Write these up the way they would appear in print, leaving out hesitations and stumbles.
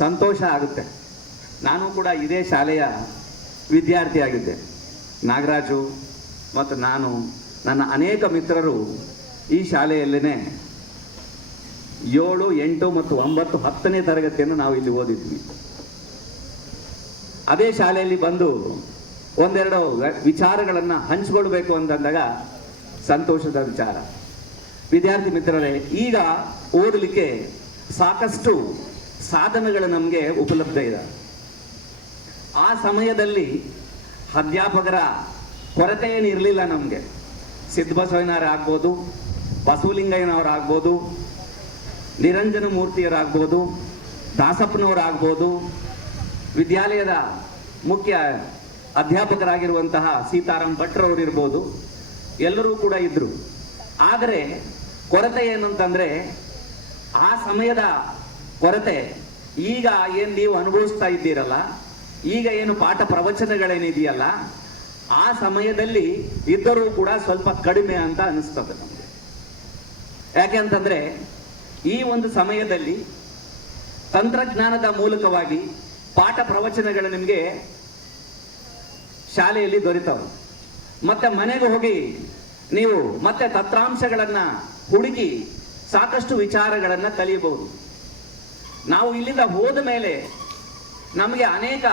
ಸಂತೋಷ ಆಗುತ್ತೆ. ನಾನು ಕೂಡ ಇದೇ ಶಾಲೆಯ ವಿದ್ಯಾರ್ಥಿಯಾಗಿದ್ದೆ. ನಾಗರಾಜು ಮತ್ತು ನಾನು, ನನ್ನ ಅನೇಕ ಮಿತ್ರರು ಈ ಶಾಲೆಯಲ್ಲೇ 7, 8 ಮತ್ತು 9, 10ನೇ ತರಗತಿಯನ್ನು ನಾವು ಇಲ್ಲಿ ಓದಿದ್ವಿ. ಅದೇ ಶಾಲೆಯಲ್ಲಿ ಬಂದು ಒಂದೆರಡು ವಿಚಾರಗಳನ್ನು ಹಂಚಿಕೊಳ್ಬೇಕು ಅಂತಂದಾಗ ಸಂತೋಷದ ವಿಚಾರ. ವಿದ್ಯಾರ್ಥಿ ಮಿತ್ರರೇ, ಈಗ ಓದಲಿಕ್ಕೆ ಸಾಕಷ್ಟು ಸಾಧನಗಳು ನಮಗೆ ಉಪಲಬ್ಧ ಇದೆ. ಆ ಸಮಯದಲ್ಲಿ ಅಧ್ಯಾಪಕರ ಕೊರತೆ ಏನಿರಲಿಲ್ಲ ನಮಗೆ. ಸಿದ್ದಬಸವಯ್ಯನವರಾಗ್ಬೋದು, ಬಸವಲಿಂಗಯ್ಯನವರಾಗ್ಬೋದು, ನಿರಂಜನ ಮೂರ್ತಿಯರಾಗ್ಬೋದು, ದಾಸಪ್ಪನವರಾಗ್ಬೋದು, ವಿದ್ಯಾಲಯದ ಮುಖ್ಯ ಅಧ್ಯಾಪಕರಾಗಿರುವಂತಹ ಸೀತಾರಾಮ್ ಭಟ್ರವರಿರ್ಬೋದು, ಎಲ್ಲರೂ ಕೂಡ ಇದ್ದರು. ಆದರೆ ಕೊರತೆ ಏನಂತಂದರೆ, ಆ ಸಮಯದ ಕೊರತೆ ಈಗ ಏನು ನೀವು ಅನುಭವಿಸ್ತಾ ಇದ್ದೀರಲ್ಲ, ಈಗ ಏನು ಪಾಠ ಪ್ರವಚನಗಳೇನಿದೆಯಲ್ಲ, ಆ ಸಮಯದಲ್ಲಿ ಇದ್ದರೂ ಕೂಡ ಸ್ವಲ್ಪ ಕಡಿಮೆ ಅಂತ ಅನಿಸ್ತದೆ ನಮಗೆ. ಯಾಕೆ ಅಂತಂದರೆ, ಈ ಒಂದು ಸಮಯದಲ್ಲಿ ತಂತ್ರಜ್ಞಾನದ ಮೂಲಕವಾಗಿ ಪಾಠ ಪ್ರವಚನಗಳು ನಿಮಗೆ ಶಾಲೆಯಲ್ಲಿ ದೊರೆತವೆ. ಮತ್ತೆ ಮನೆಗೆ ಹೋಗಿ ನೀವು ಮತ್ತೆ ತತ್ರಾಂಶಗಳನ್ನು ಹುಡುಕಿ ಸಾಕಷ್ಟು ವಿಚಾರಗಳನ್ನು ಕಲಿಯಬಹುದು. ನಾವು ಇಲ್ಲಿಂದ ಹೋದ ಮೇಲೆ ನಮಗೆ ಅನೇಕ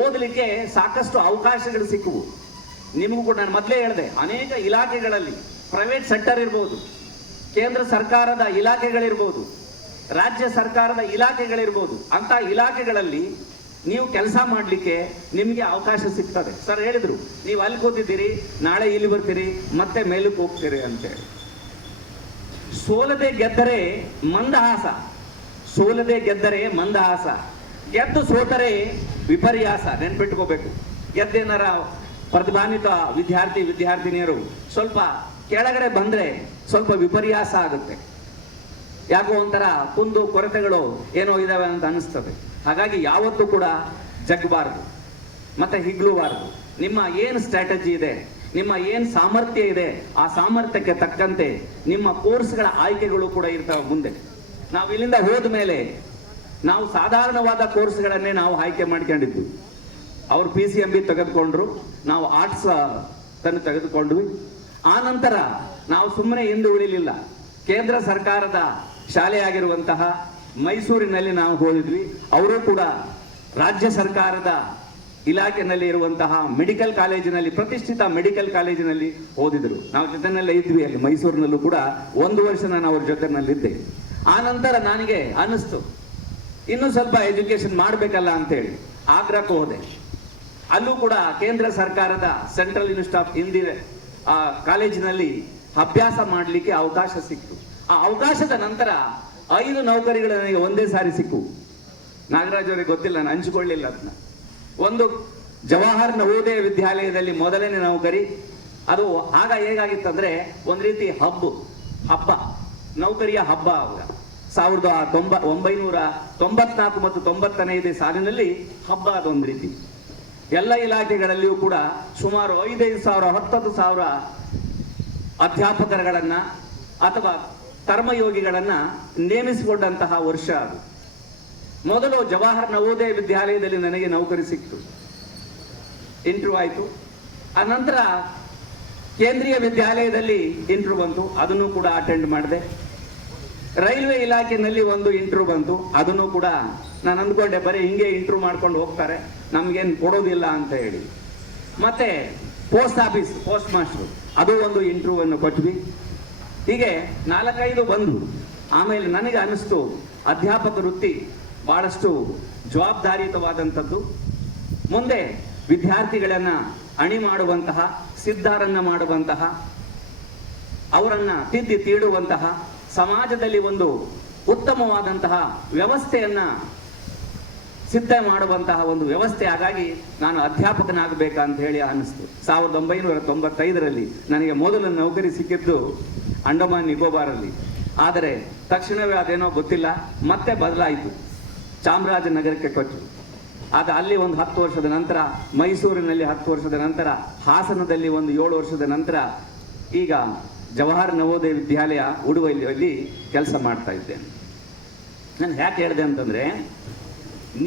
ಓದಲಿಕ್ಕೆ ಸಾಕಷ್ಟು ಅವಕಾಶಗಳು ಸಿಕ್ಕುವು. ನಿಮಗೂ ಕೂಡ ನಾನು ಮೊದಲೇ ಹೇಳಿದೆ, ಅನೇಕ ಇಲಾಖೆಗಳಲ್ಲಿ ಪ್ರೈವೇಟ್ ಸೆಕ್ಟರ್ ಇರ್ಬೋದು, ಕೇಂದ್ರ ಸರ್ಕಾರದ ಇಲಾಖೆಗಳಿರ್ಬೋದು, ರಾಜ್ಯ ಸರ್ಕಾರದ ಇಲಾಖೆಗಳಿರ್ಬೋದು, ಅಂತ ಇಲಾಖೆಗಳಲ್ಲಿ ನೀವು ಕೆಲಸ ಮಾಡಲಿಕ್ಕೆ ನಿಮಗೆ ಅವಕಾಶ ಸಿಗ್ತದೆ. ಸರ್ ಹೇಳಿದ್ರು, ನೀವು ಅಲ್ಲಿ ಕೂತಿದ್ದೀರಿ, ನಾಳೆ ಇಲ್ಲಿ ಬರ್ತೀರಿ, ಮತ್ತೆ ಮೇಲಕ್ಕೆ ಹೋಗ್ತೀರಿ ಅಂತೇಳಿ. ಸೋಲದೆ ಗೆದ್ದರೆ ಮಂದಹಾಸ, ಸೋಲದೆ ಗೆದ್ದರೆ ಮಂದಹಾಸ, ಗೆದ್ದು ಸೋತರೆ ವಿಪರ್ಯಾಸ. ನೆನ್ಪಿಟ್ಕೋಬೇಕು. ಗೆದ್ದೇನಾರ ಪ್ರತಿಭಾನ್ವಿತ ವಿದ್ಯಾರ್ಥಿನಿಯರು ಸ್ವಲ್ಪ ಕೆಳಗಡೆ ಬಂದರೆ ಸ್ವಲ್ಪ ವಿಪರ್ಯಾಸ ಆಗುತ್ತೆ. ಯಾಕೋ ಒಂಥರ ಕುಂದು ಕೊರತೆಗಳು ಏನೋ ಇದಾವೆ ಅಂತ ಅನಿಸ್ತದೆ. ಹಾಗಾಗಿ ಯಾವತ್ತೂ ಕೂಡ ಜಗ್ಗಬಾರದು ಮತ್ತೆ ಹಿಗ್ಲುಬಾರದು. ನಿಮ್ಮ ಏನು ಸ್ಟ್ರಾಟಜಿ ಇದೆ, ನಿಮ್ಮ ಏನು ಸಾಮರ್ಥ್ಯ ಇದೆ, ಆ ಸಾಮರ್ಥ್ಯಕ್ಕೆ ತಕ್ಕಂತೆ ನಿಮ್ಮ ಕೋರ್ಸ್ಗಳ ಆಯ್ಕೆಗಳು ಕೂಡ ಇರ್ತವೆ ಮುಂದೆ. ನಾವು ಇಲ್ಲಿಂದ ಹೋದ ಮೇಲೆ ನಾವು ಸಾಧಾರಣವಾದ ಕೋರ್ಸ್ಗಳನ್ನೇ ನಾವು ಆಯ್ಕೆ ಮಾಡ್ಕೊಂಡಿದ್ವಿ. ಅವರು PCMB ತೆಗೆದುಕೊಂಡ್ರು, ನಾವು ಆರ್ಟ್ಸ್ ತೆಗೆದುಕೊಂಡ್ವಿ. ಆ ನಂತರ ನಾವು ಸುಮ್ಮನೆ ಹಿಂದೆ ಉಳಿಲಿಲ್ಲ. ಕೇಂದ್ರ ಸರ್ಕಾರದ ಶಾಲೆಯಾಗಿರುವಂತಹ ಮೈಸೂರಿನಲ್ಲಿ ನಾವು ಹೋದಿದ್ವಿ. ಅವರು ಕೂಡ ರಾಜ್ಯ ಸರ್ಕಾರದ ಇಲಾಖೆಯಲ್ಲಿ ಇರುವಂತಹ ಮೆಡಿಕಲ್ ಕಾಲೇಜಿನಲ್ಲಿ, ಪ್ರತಿಷ್ಠಿತ ಮೆಡಿಕಲ್ ಕಾಲೇಜಿನಲ್ಲಿ ಓದಿದ್ರು. ನಾವು ಜೊತೆನಲ್ಲೇ ಇದ್ವಿ ಅಲ್ಲಿ ಮೈಸೂರಿನಲ್ಲೂ ಕೂಡ 1 ವರ್ಷ ನಾನು ಅವ್ರ ಜೊತೆನಲ್ಲಿದ್ದೆ. ಆ ನಂತರ ನನಗೆ ಅನ್ನಿಸ್ತು, ಇನ್ನೂ ಸ್ವಲ್ಪ ಎಜುಕೇಶನ್ ಮಾಡಬೇಕಲ್ಲ ಅಂತೇಳಿ ಆಗ್ರಾಕ್ಕೆ ಹೋದೆ. ಅಲ್ಲೂ ಕೂಡ ಕೇಂದ್ರ ಸರ್ಕಾರದ ಸೆಂಟ್ರಲ್ ಯೂನಿವರ್ಸಿಟಿ ಆಫ್ ಇಂದಿರಾ ಕಾಲೇಜಿನಲ್ಲಿ ಅಭ್ಯಾಸ ಮಾಡಲಿಕ್ಕೆ ಅವಕಾಶ ಸಿಕ್ತು. ಆ ಅವಕಾಶದ ನಂತರ 5 ನೌಕರಿಗಳು ನನಗೆ ಒಂದೇ ಸಾರಿ ಸಿಕ್ಕು. ನಾಗರಾಜ್ ಅವರಿಗೆ ಗೊತ್ತಿಲ್ಲ, ನಾನು ಹಂಚಿಕೊಳ್ಳಿಲ್ಲ ಅದನ್ನ. ಒಂದು ಜವಾಹರ್ ನವೋದಯ ವಿದ್ಯಾಲಯದಲ್ಲಿ ಮೊದಲನೇ ನೌಕರಿ. ಅದು ಆಗ ಹೇಗಾಗಿತ್ತಂದ್ರೆ ಒಂದು ರೀತಿ ಹಬ್ಬ ನೌಕರಿಯ ಹಬ್ಬ. ಆಗ 1994 ಮತ್ತು 95 ಸಾಲಿನಲ್ಲಿ ಹಬ್ಬ. ಅದೊಂದು ರೀತಿ ಎಲ್ಲ ಇಲಾಖೆಗಳಲ್ಲಿಯೂ ಕೂಡ ಸುಮಾರು 5,000 10,000 ಅಧ್ಯಾಪಕರುಗಳನ್ನ ಅಥವಾ ಕರ್ಮಯೋಗಿಗಳನ್ನ ನೇಮಿಸಿಕೊಂಡಂತಹ ವರ್ಷ ಅದು. ಮೊದಲು ಜವಾಹರ್ ನವೋದಯ ವಿದ್ಯಾಲಯದಲ್ಲಿ ನನಗೆ ನೌಕರಿ ಸಿಕ್ತು, ಇಂಟರ್ವ್ಯೂ ಆಯಿತು. ಆ ನಂತರ ಕೇಂದ್ರೀಯ ವಿದ್ಯಾಲಯದಲ್ಲಿ ಇಂಟರ್ವ್ಯೂ ಬಂತು, ಅದನ್ನು ಕೂಡ ಅಟೆಂಡ್ ಮಾಡಿದೆ. ರೈಲ್ವೆ ಇಲಾಖೆಯಲ್ಲಿ ಒಂದು ಇಂಟರ್ವ್ಯೂ ಬಂತು, ಅದನ್ನು ಕೂಡ ನಾನು ಅಂದ್ಕೊಂಡೆ ಬರೀ ಹಿಂಗೆ ಇಂಟರ್ವ್ಯೂ ಮಾಡ್ಕೊಂಡು ಹೋಗ್ತಾರೆ, ನಮ್ಗೇನು ಕೊಡೋದಿಲ್ಲ ಅಂತ ಹೇಳಿ. ಮತ್ತೆ ಪೋಸ್ಟ್ ಆಫೀಸ್ ಪೋಸ್ಟ್ ಮಾಸ್ಟರ್, ಅದು ಒಂದು ಇಂಟರ್ವ್ಯೂವನ್ನು ಕೊಟ್ವಿ. ಹೀಗೆ 4-5 ಬಂದು ಆಮೇಲೆ ನನಗೆ ಅನಿಸ್ತು ಅಧ್ಯಾಪಕ ವೃತ್ತಿ ಬಹಳಷ್ಟು ಜವಾಬ್ದಾರಿಯುತವಾದಂಥದ್ದು. ಮುಂದೆ ವಿದ್ಯಾರ್ಥಿಗಳನ್ನು ಅಣಿ ಮಾಡುವಂತಹ, ಸಿದ್ಧಾರನ್ನ ಮಾಡುವಂತಹ, ಅವರನ್ನು ತಿದ್ದಿ ತೀಡುವಂತಹ, ಸಮಾಜದಲ್ಲಿ ಒಂದು ಉತ್ತಮವಾದಂತಹ ವ್ಯವಸ್ಥೆಯನ್ನ ಸಿದ್ಧ ಮಾಡುವಂತಹ ಒಂದು ವ್ಯವಸ್ಥೆ. ಹಾಗಾಗಿ ನಾನು ಅಧ್ಯಾಪಕನಾಗಬೇಕಂತ ಹೇಳಿ ಅನಿಸ್ತು. 1995ರಲ್ಲಿ ನನಗೆ ಮೊದಲ ನೌಕರಿ ಸಿಕ್ಕಿದ್ದು ಅಂಡಮಾನ್ ನಿಕೋಬಾರಲ್ಲಿ. ಆದರೆ ತಕ್ಷಣವೇ ಅದೇನೋ ಗೊತ್ತಿಲ್ಲ, ಮತ್ತೆ ಬದಲಾಯಿತು, ಚಾಮರಾಜನಗರಕ್ಕೆ ಕೊಟ್ಟು. ಆಗ ಅಲ್ಲಿ ಒಂದು 10 ವರ್ಷದ ನಂತರ, ಮೈಸೂರಿನಲ್ಲಿ 10 ವರ್ಷದ ನಂತರ, ಹಾಸನದಲ್ಲಿ ಒಂದು 7 ವರ್ಷದ ನಂತರ ಈಗ ಜವಾಹರ್ ನವೋದಯ ವಿದ್ಯಾಲಯ ಉಡುಪಿಯಲ್ಲಿ ಕೆಲಸ ಮಾಡ್ತಾ ಇದ್ದೇನೆ. ನಾನು ಯಾಕೆ ಹೇಳಿದೆ ಅಂತಂದರೆ,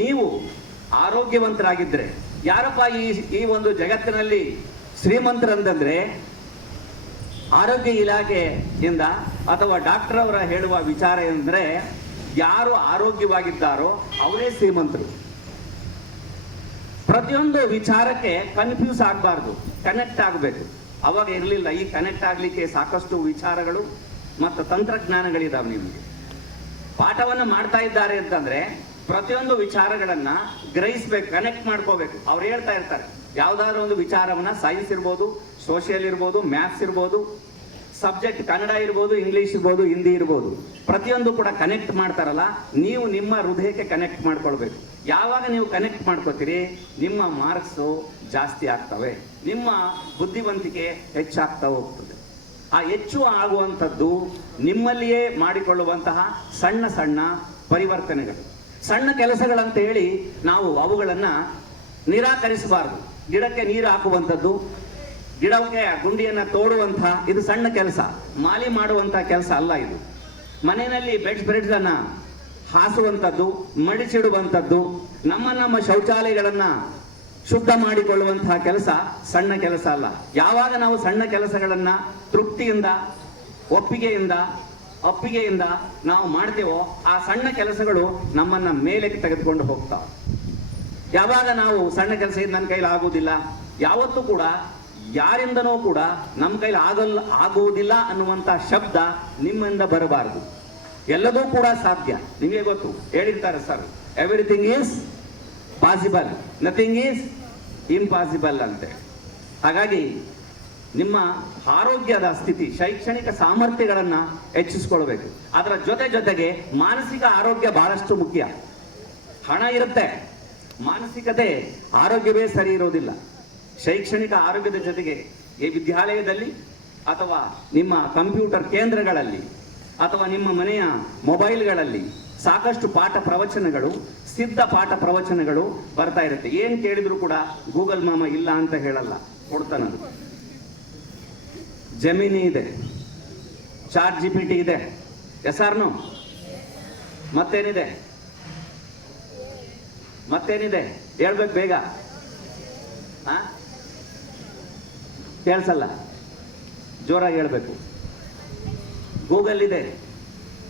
ನೀವು ಆರೋಗ್ಯವಂತರಾಗಿದ್ದರೆ, ಯಾರಪ್ಪ ಈ ಒಂದು ಜಗತ್ತಿನಲ್ಲಿ ಶ್ರೀಮಂತರಂದ್ರೆ ಆರೋಗ್ಯ ಇಲಾಖೆಯಿಂದ ಅಥವಾ ಡಾಕ್ಟರ್ ಅವರ ಹೇಳುವ ವಿಚಾರ ಎಂದರೆ ಯಾರು ಆರೋಗ್ಯವಾಗಿದ್ದಾರೋ ಅವರೇ ಶ್ರೀಮಂತರು. ಪ್ರತಿಯೊಂದು ವಿಚಾರಕ್ಕೆ ಕನ್ಫ್ಯೂಸ್ ಆಗಬಾರ್ದು, ಕನೆಕ್ಟ್ ಆಗಬೇಕು. ಅವಾಗ ಇರಲಿಲ್ಲ. ಈ ಕನೆಕ್ಟ್ ಆಗಲಿಕ್ಕೆ ಸಾಕಷ್ಟು ವಿಚಾರಗಳು ಮತ್ತು ತಂತ್ರಜ್ಞಾನಗಳಿದಾವೆ. ನಿಮಗೆ ಪಾಠವನ್ನು ಮಾಡ್ತಾ ಇದ್ದಾರೆ ಅಂತಂದ್ರೆ ಪ್ರತಿಯೊಂದು ವಿಚಾರಗಳನ್ನ ಗ್ರಹಿಸ್ಬೇಕು, ಕನೆಕ್ಟ್ ಮಾಡ್ಕೋಬೇಕು. ಅವ್ರು ಹೇಳ್ತಾ ಇರ್ತಾರೆ ಯಾವ್ದಾದ್ರು ಒಂದು ವಿಚಾರವನ್ನ, ಸೈನ್ಸ್ ಇರ್ಬೋದು, ಸೋಷಿಯಲ್ ಇರ್ಬೋದು, ಮ್ಯಾಥ್ಸ್ ಇರ್ಬೋದು, ಸಬ್ಜೆಕ್ಟ್ ಕನ್ನಡ ಇರ್ಬೋದು, ಇಂಗ್ಲಿಷ್ ಇರ್ಬೋದು, ಹಿಂದಿ ಇರ್ಬೋದು, ಪ್ರತಿಯೊಂದು ಕೂಡ ಕನೆಕ್ಟ್ ಮಾಡ್ತಾರಲ್ಲ, ನೀವು ನಿಮ್ಮ ಹೃದಯಕ್ಕೆ ಕನೆಕ್ಟ್ ಮಾಡ್ಕೊಳ್ಬೇಕು. ಯಾವಾಗ ನೀವು ಕನೆಕ್ಟ್ ಮಾಡ್ಕೋತೀರಿ ನಿಮ್ಮ ಮಾರ್ಕ್ಸು ಜಾಸ್ತಿ ಆಗ್ತವೆ, ನಿಮ್ಮ ಬುದ್ಧಿವಂತಿಕೆ ಹೆಚ್ಚಾಗ್ತಾ ಹೋಗ್ತದೆ. ಆ ಹೆಚ್ಚು ಆಗುವಂಥದ್ದು ನಿಮ್ಮಲ್ಲಿಯೇ ಮಾಡಿಕೊಳ್ಳುವಂತಹ ಸಣ್ಣ ಸಣ್ಣ ಪರಿವರ್ತನೆಗಳು, ಸಣ್ಣ ಕೆಲಸಗಳಂತ ಹೇಳಿ ನಾವು ಅವುಗಳನ್ನು ನಿರಾಕರಿಸಬಾರದು. ಗಿಡಕ್ಕೆ ನೀರು ಹಾಕುವಂಥದ್ದು, ಗಿಡಕ್ಕೆ ಗುಂಡಿಯನ್ನು ತೋಡುವಂತಹ ಇದು ಸಣ್ಣ ಕೆಲಸ, ಮಾಲಿ ಮಾಡುವಂತಹ ಕೆಲಸ ಅಲ್ಲ ಇದು. ಮನೆಯಲ್ಲಿ ಬೆಡ್ಗಳನ್ನು ಹಾಸುವಂಥದ್ದು, ಮಡಿಚಿಡುವಂಥದ್ದು, ನಮ್ಮ ಶೌಚಾಲಯಗಳನ್ನು ಶುದ್ಧ ಮಾಡಿಕೊಳ್ಳುವಂತಹ ಕೆಲಸ ಸಣ್ಣ ಕೆಲಸ ಅಲ್ಲ. ಯಾವಾಗ ನಾವು ಸಣ್ಣ ಕೆಲಸಗಳನ್ನ ತೃಪ್ತಿಯಿಂದ, ಒಪ್ಪಿಗೆಯಿಂದ ನಾವು ಮಾಡ್ತೇವೋ ಆ ಸಣ್ಣ ಕೆಲಸಗಳು ನಮ್ಮನ್ನ ಮೇಲಕ್ಕೆ ತೆಗೆದುಕೊಂಡು ಹೋಗ್ತಾವೆ. ಯಾವಾಗ ನಾವು ಸಣ್ಣ ಕೆಲಸ ಇದು ನನ್ನ ಕೈಲಿ ಆಗುವುದಿಲ್ಲ, ಯಾವತ್ತೂ ಕೂಡ ಯಾರಿಂದನೂ ಕೂಡ ನಮ್ಮ ಕೈಲಿ ಆಗುವುದಿಲ್ಲ ಅನ್ನುವಂಥ ಶಬ್ದ ನಿಮ್ಮಿಂದ ಬರಬಾರದು. ಎಲ್ಲದೂ ಕೂಡ ಸಾಧ್ಯ. ನಿಮಗೆ ಗೊತ್ತು, ಹೇಳಿರ್ತಾರೆ sir, everything is possible, nothing is impossible ಅಂತೆ. ಹಾಗಾಗಿ ನಿಮ್ಮ ಆರೋಗ್ಯದ ಸ್ಥಿತಿ, ಶೈಕ್ಷಣಿಕ ಸಾಮರ್ಥ್ಯಗಳನ್ನು ಹೆಚ್ಚಿಸ್ಕೊಳ್ಬೇಕು. ಅದರ ಜೊತೆಗೆ ಮಾನಸಿಕ ಆರೋಗ್ಯ ಬಹಳಷ್ಟು ಮುಖ್ಯ. ಹಣ ಇರುತ್ತೆ, ಮಾನಸಿಕತೆ ಆರೋಗ್ಯವೇ ಸರಿ ಇರೋದಿಲ್ಲ. ಶೈಕ್ಷಣಿಕ ಆರೋಗ್ಯದ ಜೊತೆಗೆ ಈ ವಿದ್ಯಾಲಯದಲ್ಲಿ ಅಥವಾ ನಿಮ್ಮ ಕಂಪ್ಯೂಟರ್ ಕೇಂದ್ರಗಳಲ್ಲಿ ಅಥವಾ ನಿಮ್ಮ ಮನೆಯ ಮೊಬೈಲ್ಗಳಲ್ಲಿ ಸಾಕಷ್ಟು ಪಾಠ ಪ್ರವಚನಗಳು, ಸಿದ್ಧ ಪಾಠ ಪ್ರವಚನಗಳು ಬರ್ತಾ ಇರುತ್ತೆ. ಏನು ಕೇಳಿದ್ರು ಕೂಡ ಗೂಗಲ್ ಮಾಮ ಇಲ್ಲ ಅಂತ ಹೇಳಲ್ಲ, ಕೊಡ್ತಾನದು. ಜೆಮಿನಿ ಇದೆ, ಚಾಟ್ GPT ಇದೆ, SRನೋ ಮತ್ತೇನಿದೆ ಹೇಳ್ಬೇಕು ಬೇಗ. ಕೇಳಿಸಲ್ಲ, ಜೋರಾಗಿ ಹೇಳ್ಬೇಕು. ಗೂಗಲ್ ಇದೆ,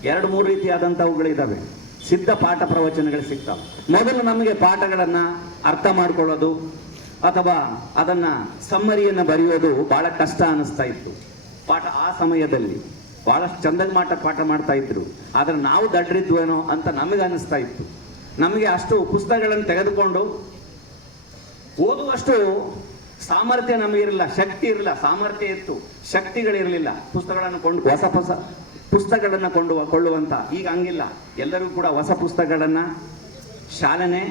2-3 ರೀತಿಯಾದಂಥವುಗಳಿದ್ದಾವೆ. ಸಿದ್ಧ ಪಾಠ ಪ್ರವಚನಗಳು ಸಿಗ್ತಾವೆ. ಮೊದಲು ನಮಗೆ ಪಾಠಗಳನ್ನು ಅರ್ಥ ಮಾಡ್ಕೊಳ್ಳೋದು ಅಥವಾ ಅದನ್ನು ಸಮ್ಮರಿಯನ್ನು ಬರೆಯೋದು ಬಹಳ ಕಷ್ಟ ಅನ್ನಿಸ್ತಾ ಇತ್ತು. ಆ ಸಮಯದಲ್ಲಿ ಬಹಳಷ್ಟು ಚಂದದ ಪಾಠ ಮಾಡ್ತಾ ಇದ್ರು. ಆದರೆ ನಾವು ದಡ್ರಿದ್ವೇನೋ ಅಂತ ನಮಗೆ ಅನ್ನಿಸ್ತಾ ಇತ್ತು. ನಮಗೆ ಅಷ್ಟು ಪುಸ್ತಕಗಳನ್ನು ತೆಗೆದುಕೊಂಡು ಓದುವಷ್ಟು ಸಾಮರ್ಥ್ಯ ನಮಗಿರಲಿಲ್ಲ, ಶಕ್ತಿ ಇರಲಿಲ್ಲ. ಸಾಮರ್ಥ್ಯ ಇತ್ತು, ಶಕ್ತಿಗಳಿರಲಿಲ್ಲ. ಪುಸ್ತಕಗಳನ್ನು ಹೊಸ ಪುಸ್ತಕಗಳನ್ನು ಕೊಳ್ಳುವಂತ. ಈಗ ಹಂಗಿಲ್ಲ, ಎಲ್ಲರೂ ಕೂಡ ಹೊಸ ಪುಸ್ತಕಗಳನ್ನು ಶಾಲೆನೇ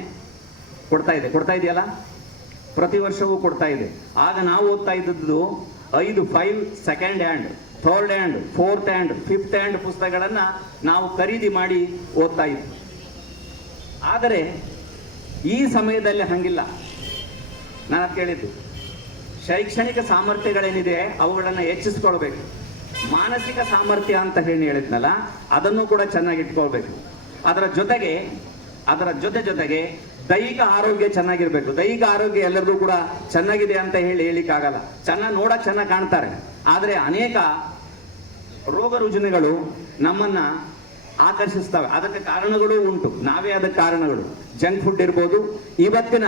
ಕೊಡ್ತಾ ಇದೆಯಲ್ಲ, ಪ್ರತಿ ವರ್ಷವೂ ಕೊಡ್ತಾ ಇದೆ. ಆಗ ನಾವು ಓದ್ತಾ ಇದ್ದದ್ದು 5 second hand, third hand, fourth hand, fifth hand ಪುಸ್ತಕಗಳನ್ನು ನಾವು ಖರೀದಿ ಮಾಡಿ ಓದ್ತಾ ಇದ್ವಿ. ಆದರೆ ಈ ಸಮಯದಲ್ಲಿ ಹಂಗಿಲ್ಲ. ನಾನು ಕೇಳಿದ್ದು ಶೈಕ್ಷಣಿಕ ಸಾಮರ್ಥ್ಯಗಳೇನಿದೆ ಅವುಗಳನ್ನು ಹೆಚ್ಚಿಸ್ಕೊಳ್ಬೇಕು. ಮಾನಸಿಕ ಸಾಮರ್ಥ್ಯ ಅಂತ ಹೇಳಿದ್ನಲ್ಲ, ಅದನ್ನು ಕೂಡ ಚೆನ್ನಾಗಿ ಇಟ್ಕೊಳ್ಬೇಕು. ಅದರ ಜೊತೆಗೆ ದೈಹಿಕ ಆರೋಗ್ಯ ಚೆನ್ನಾಗಿರ್ಬೇಕು. ದೈಹಿಕ ಆರೋಗ್ಯ ಎಲ್ಲರಿಗೂ ಕೂಡ ಚೆನ್ನಾಗಿದೆ ಅಂತ ಹೇಳಿಕ್ಕಾಗಲ್ಲ. ನೋಡಕ್ ಚೆನ್ನಾಗಿ ಕಾಣ್ತಾರೆ, ಆದರೆ ಅನೇಕ ರೋಗ ರುಜಿನಗಳು ನಮ್ಮನ್ನ ಆಕರ್ಷಿಸ್ತವೆ. ಅದಕ್ಕೆ ಕಾರಣಗಳು ಉಂಟು, ನಾವೇ ಅದಕ್ಕೆ ಕಾರಣಗಳು. ಜಂಕ್ ಫುಡ್ ಇರ್ಬೋದು, ಇವತ್ತಿನ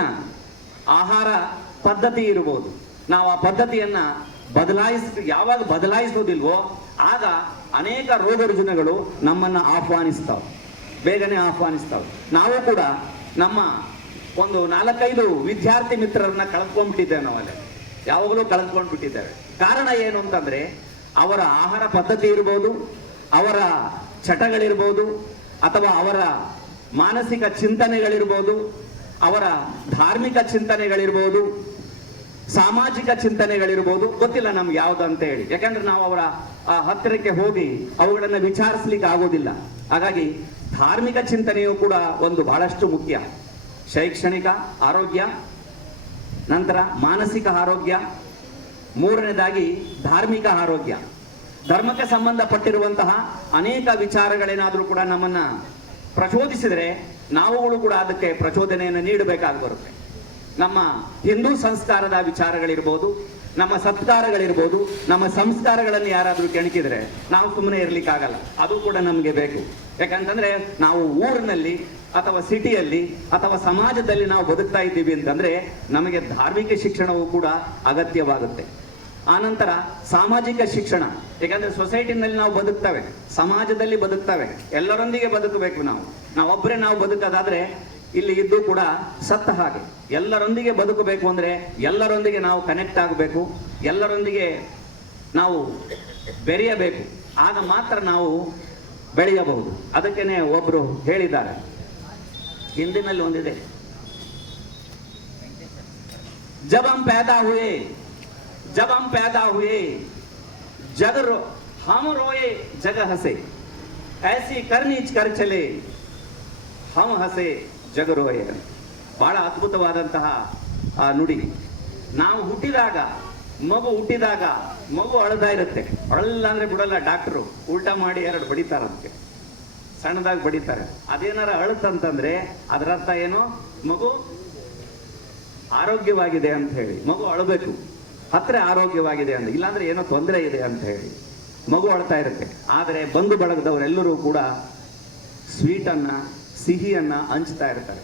ಆಹಾರ ಪದ್ಧತಿ ಇರ್ಬೋದು. ನಾವು ಆ ಪದ್ಧತಿಯನ್ನ ಯಾವಾಗ ಬದಲಾಯಿಸೋದಿಲ್ವೋ ಆಗ ಅನೇಕ ರೋಗ ರುಜಿನಗಳು ನಮ್ಮನ್ನ ಬೇಗನೆ ಆಹ್ವಾನಿಸ್ತಾವೆ. ನಾವು ಕೂಡ ನಮ್ಮ ಒಂದು 4-5 ವಿದ್ಯಾರ್ಥಿ ಮಿತ್ರರನ್ನ ಕಳೆದುಕೊಂಡ್ಬಿಟ್ಟಿದ್ದೇವೆ. ನಾವಲ್ಲಿ ಯಾವಾಗಲೂ ಕಳೆದುಕೊಂಡ್ಬಿಟ್ಟಿದ್ದೇವೆ. ಕಾರಣ ಏನು ಅಂತಂದ್ರೆ ಅವರ ಆಹಾರ ಪದ್ಧತಿ ಇರ್ಬೋದು, ಅವರ ಚಟಗಳಿರ್ಬೋದು, ಅಥವಾ ಅವರ ಮಾನಸಿಕ ಚಿಂತನೆಗಳಿರ್ಬೋದು, ಅವರ ಧಾರ್ಮಿಕ ಚಿಂತನೆಗಳಿರ್ಬೋದು, ಸಾಮಾಜಿಕ ಚಿಂತನೆಗಳಿರ್ಬೋದು. ಗೊತ್ತಿಲ್ಲ ನಮ್ಗೆ ಯಾವ್ದು ಅಂತ ಹೇಳಿ. ಯಾಕಂದ್ರೆ ನಾವು ಅವರ ಹತ್ತಿರಕ್ಕೆ ಹೋಗಿ ಅವುಗಳನ್ನು ವಿಚಾರಿಸ್ಲಿಕ್ಕೆ ಆಗೋದಿಲ್ಲ. ಹಾಗಾಗಿ ಧಾರ್ಮಿಕ ಚಿಂತನೆಯು ಕೂಡ ಒಂದು ಬಹಳಷ್ಟು ಮುಖ್ಯ. ಶೈಕ್ಷಣಿಕ ಆರೋಗ್ಯ, ನಂತರ ಮಾನಸಿಕ ಆರೋಗ್ಯ, ಮೂರನೇದಾಗಿ ಧಾರ್ಮಿಕ ಆರೋಗ್ಯ. ಧರ್ಮಕ್ಕೆ ಸಂಬಂಧಪಟ್ಟಿರುವಂತಹ ಅನೇಕ ವಿಚಾರಗಳೇನಾದರೂ ಕೂಡ ನಮ್ಮನ್ನ ಪ್ರಚೋದಿಸಿದರೆ ನಾವುಗಳು ಕೂಡ ಅದಕ್ಕೆ ಪ್ರಚೋದನೆಯನ್ನು ನೀಡಬೇಕಾಗಿ ಬರುತ್ತೆ. ನಮ್ಮ ಹಿಂದೂ ಸಂಸ್ಕಾರದ ವಿಚಾರಗಳಿರ್ಬೋದು, ನಮ್ಮ ಸತ್ಕಾರಗಳಿರ್ಬೋದು, ನಮ್ಮ ಸಂಸ್ಕಾರಗಳನ್ನು ಯಾರಾದರೂ ಕೆಣಕಿದ್ರೆ ನಾವು ಸುಮ್ಮನೆ ಇರ್ಲಿಕ್ಕಾಗಲ್ಲ. ಅದು ಕೂಡ ನಮಗೆ ಬೇಕು. ಯಾಕಂತಂದ್ರೆ ನಾವು ಊರಿನಲ್ಲಿ ಅಥವಾ ಸಿಟಿಯಲ್ಲಿ ಅಥವಾ ಸಮಾಜದಲ್ಲಿ ನಾವು ಬದುಕ್ತಾ ಇದ್ದೀವಿ ಅಂತಂದ್ರೆ ನಮಗೆ ಧಾರ್ಮಿಕ ಶಿಕ್ಷಣವೂ ಕೂಡ ಅಗತ್ಯವಾಗುತ್ತೆ. ಆನಂತರ ಸಾಮಾಜಿಕ ಶಿಕ್ಷಣ, ಯಾಕಂದ್ರೆ ಸೊಸೈಟಿನಲ್ಲಿ ನಾವು ಬದುಕ್ತೇವೆ, ಸಮಾಜದಲ್ಲಿ ಬದುಕ್ತೇವೆ, ಎಲ್ಲರೊಂದಿಗೆ ಬದುಕಬೇಕು. ನಾವೊಬ್ಬರೇ ನಾವು ಬದುಕೋದಾದ್ರೆ ಇಲ್ಲಿ ಇದ್ದು ಕೂಡ ಸತ್ತ ಹಾಗೆ. ಎಲ್ಲರೊಂದಿಗೆ ಬದುಕಬೇಕು ಅಂದ್ರೆ ಎಲ್ಲರೊಂದಿಗೆ ನಾವು ಕನೆಕ್ಟ್ ಆಗಬೇಕು, ಎಲ್ಲರೊಂದಿಗೆ ನಾವು ಬೆರೆಯಬೇಕು. ಆಗ ಮಾತ್ರ ನಾವು ಬೆಳೆಯಬಹುದು. ಅದಕ್ಕೇನೆ ಒಬ್ರು ಹೇಳಿದ್ದಾರೆ, ಹಿಂದಿನಲ್ಲಿ ಒಂದಿದೆ, ಜಬ್ ಹಮ್ ಪೈದಾ ಹುಯೆ जब हम पैदा हुए हम रोए जग हंसे, ऐसी करनीच कर चले हम हंसे जग रोए. ಬಹಳ ಅದ್ಭುತವಾದಂತಹ ನುಡಿ. ನಾವು ಹುಟ್ಟಿದಾಗ ಮಗು ಅಳತಾ ಇರುತ್ತೆ. ಅಳಲ್ಲ ಅಂದ್ರೆ ಬಿಡಲ್ಲ, ಡಾಕ್ಟ್ರು ಉಲ್ಟಾ ಮಾಡಿ 2 ಬಡಿತಾರಂತೆ, ಸಣ್ಣದಾಗಿ ಬಡಿತಾರೆ. ಅದೇನಾರ ಅಳುತ್ತಂತಂದ್ರೆ ಅದರ ಅರ್ಥ ಏನು? ಮಗು ಆರೋಗ್ಯವಾಗಿದೆ ಅಂತ ಹೇಳಿ. ಮಗು ಅಳಬೇಕು, ಹತ್ರ ಆರೋಗ್ಯವಾಗಿದೆ ಅಂತ, ಇಲ್ಲಾಂದ್ರೆ ಏನೋ ತೊಂದರೆ ಇದೆ ಅಂತ ಹೇಳಿ ಮಗು ಅಳ್ತಾ ಇರುತ್ತೆ. ಆದರೆ ಬಂಧು ಬಳಗದವರೆಲ್ಲರೂ ಕೂಡ ಸ್ವೀಟನ್ನ, ಸಿಹಿಯನ್ನ ಹಂಚ್ತಾ ಇರ್ತಾರೆ.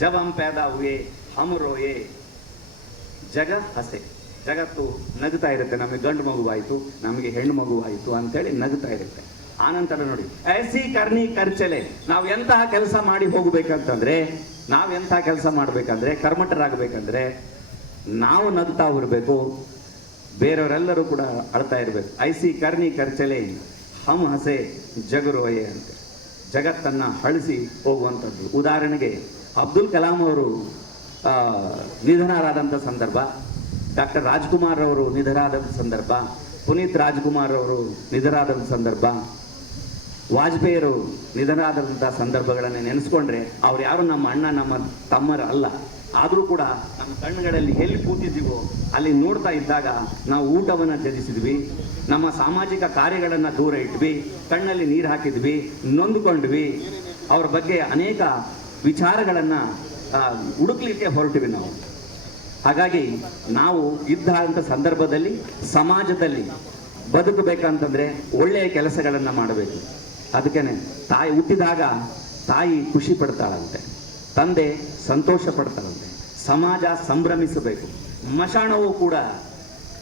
ಜಬ್ ಹಮ್ ಪೈದಾ ಹುಯೆ ಹಮ್ ರೋಯೆ ಜಗ ಹಸೆ. ಜಗತ್ತು ನಗ್ತಾ ಇರುತ್ತೆ, ನಮಗೆ ಗಂಡು ಮಗುವಾಯಿತು, ನಮಗೆ ಹೆಣ್ಣು ಮಗುವಾಯಿತು ಅಂತೇಳಿ ನಗ್ತಾ ಇರುತ್ತೆ. ಆನಂತರ ನೋಡಿ, ಐಸಿ ಕರ್ನಿ ಖರ್ಚಲೆ. ನಾವು ಎಂತಹ ಕೆಲಸ ಮಾಡಿ ಹೋಗ್ಬೇಕಂತಂದ್ರೆ, ನಾವೆಂತಹ ಕೆಲಸ ಮಾಡ್ಬೇಕಂದ್ರೆ, ಕರ್ಮಠರಾಗಬೇಕಂದ್ರೆ ನಾವು ನಗ್ತಾ ಇರಬೇಕು, ಬೇರೆಯವರೆಲ್ಲರೂ ಕೂಡ ಅಳ್ತಾ ಇರಬೇಕು. ಐಸಿ ಕರ್ನಿ ಖರ್ಚಲೆ ಹಮ್ ಹಸೆ ಜಗರೋಯೆ ಅಂತ, ಜಗತ್ತನ್ನ ಅಳಿಸಿ ಹೋಗುವಂಥದ್ದು. ಉದಾಹರಣೆಗೆ ಅಬ್ದುಲ್ ಕಲಾಂ ಅವರು ನಿಧನರಾದಂಥ ಸಂದರ್ಭ, ಡಾಕ್ಟರ್ ರಾಜ್ಕುಮಾರ್ ಅವರು ನಿಧನರಾದ ಸಂದರ್ಭ, ಪುನೀತ್ ರಾಜ್ಕುಮಾರ್ ಅವರು ನಿಧನರಾದ ಸಂದರ್ಭ, ವಾಜಪೇಯಿಯವರು ನಿಧನರಾದಂಥ ಸಂದರ್ಭಗಳನ್ನು ನೆನೆಸ್ಕೊಂಡ್ರೆ ಅವ್ರು ಯಾರು ನಮ್ಮ ಅಣ್ಣ ನಮ್ಮ ತಮ್ಮರು ಅಲ್ಲ. ಆದರೂ ಕೂಡ ನಮ್ಮ ಕಣ್ಣುಗಳಲ್ಲಿ ಎಲ್ಲಿ ಕೂತಿದ್ದೀವೋ ಅಲ್ಲಿ ನೋಡ್ತಾ ಇದ್ದಾಗ ನಾವು ಊಟವನ್ನು ತ್ಯಜಿಸಿದ್ವಿ, ನಮ್ಮ ಸಾಮಾಜಿಕ ಕಾರ್ಯಗಳನ್ನು ದೂರ ಇಟ್ವಿ, ಕಣ್ಣಲ್ಲಿ ನೀರು ಹಾಕಿದ್ವಿ, ನೊಂದುಕೊಂಡ್ವಿ, ಅವ್ರ ಬಗ್ಗೆ ಅನೇಕ ವಿಚಾರಗಳನ್ನು ಹುಡುಕ್ಲಿಕ್ಕೆ ಹೊರಟಿವಿ ನಾವು. ಹಾಗಾಗಿ ನಾವು ಇದ್ದಂಥ ಸಂದರ್ಭದಲ್ಲಿ ಸಮಾಜದಲ್ಲಿ ಬದುಕಬೇಕಂತಂದ್ರೆ ಒಳ್ಳೆಯ ಕೆಲಸಗಳನ್ನು ಮಾಡಬೇಕು. ಅದಕ್ಕೇನೆ ತಾಯಿ ಹುಟ್ಟಿದಾಗ ತಾಯಿ ಖುಷಿ ಪಡ್ತಾಳಂತೆ, ತಂದೆ ಸಂತೋಷ ಪಡ್ತಾರಂತೆ, ಸಮಾಜ ಸಂಭ್ರಮಿಸಬೇಕು, ಮಶಾಣವೂ ಕೂಡ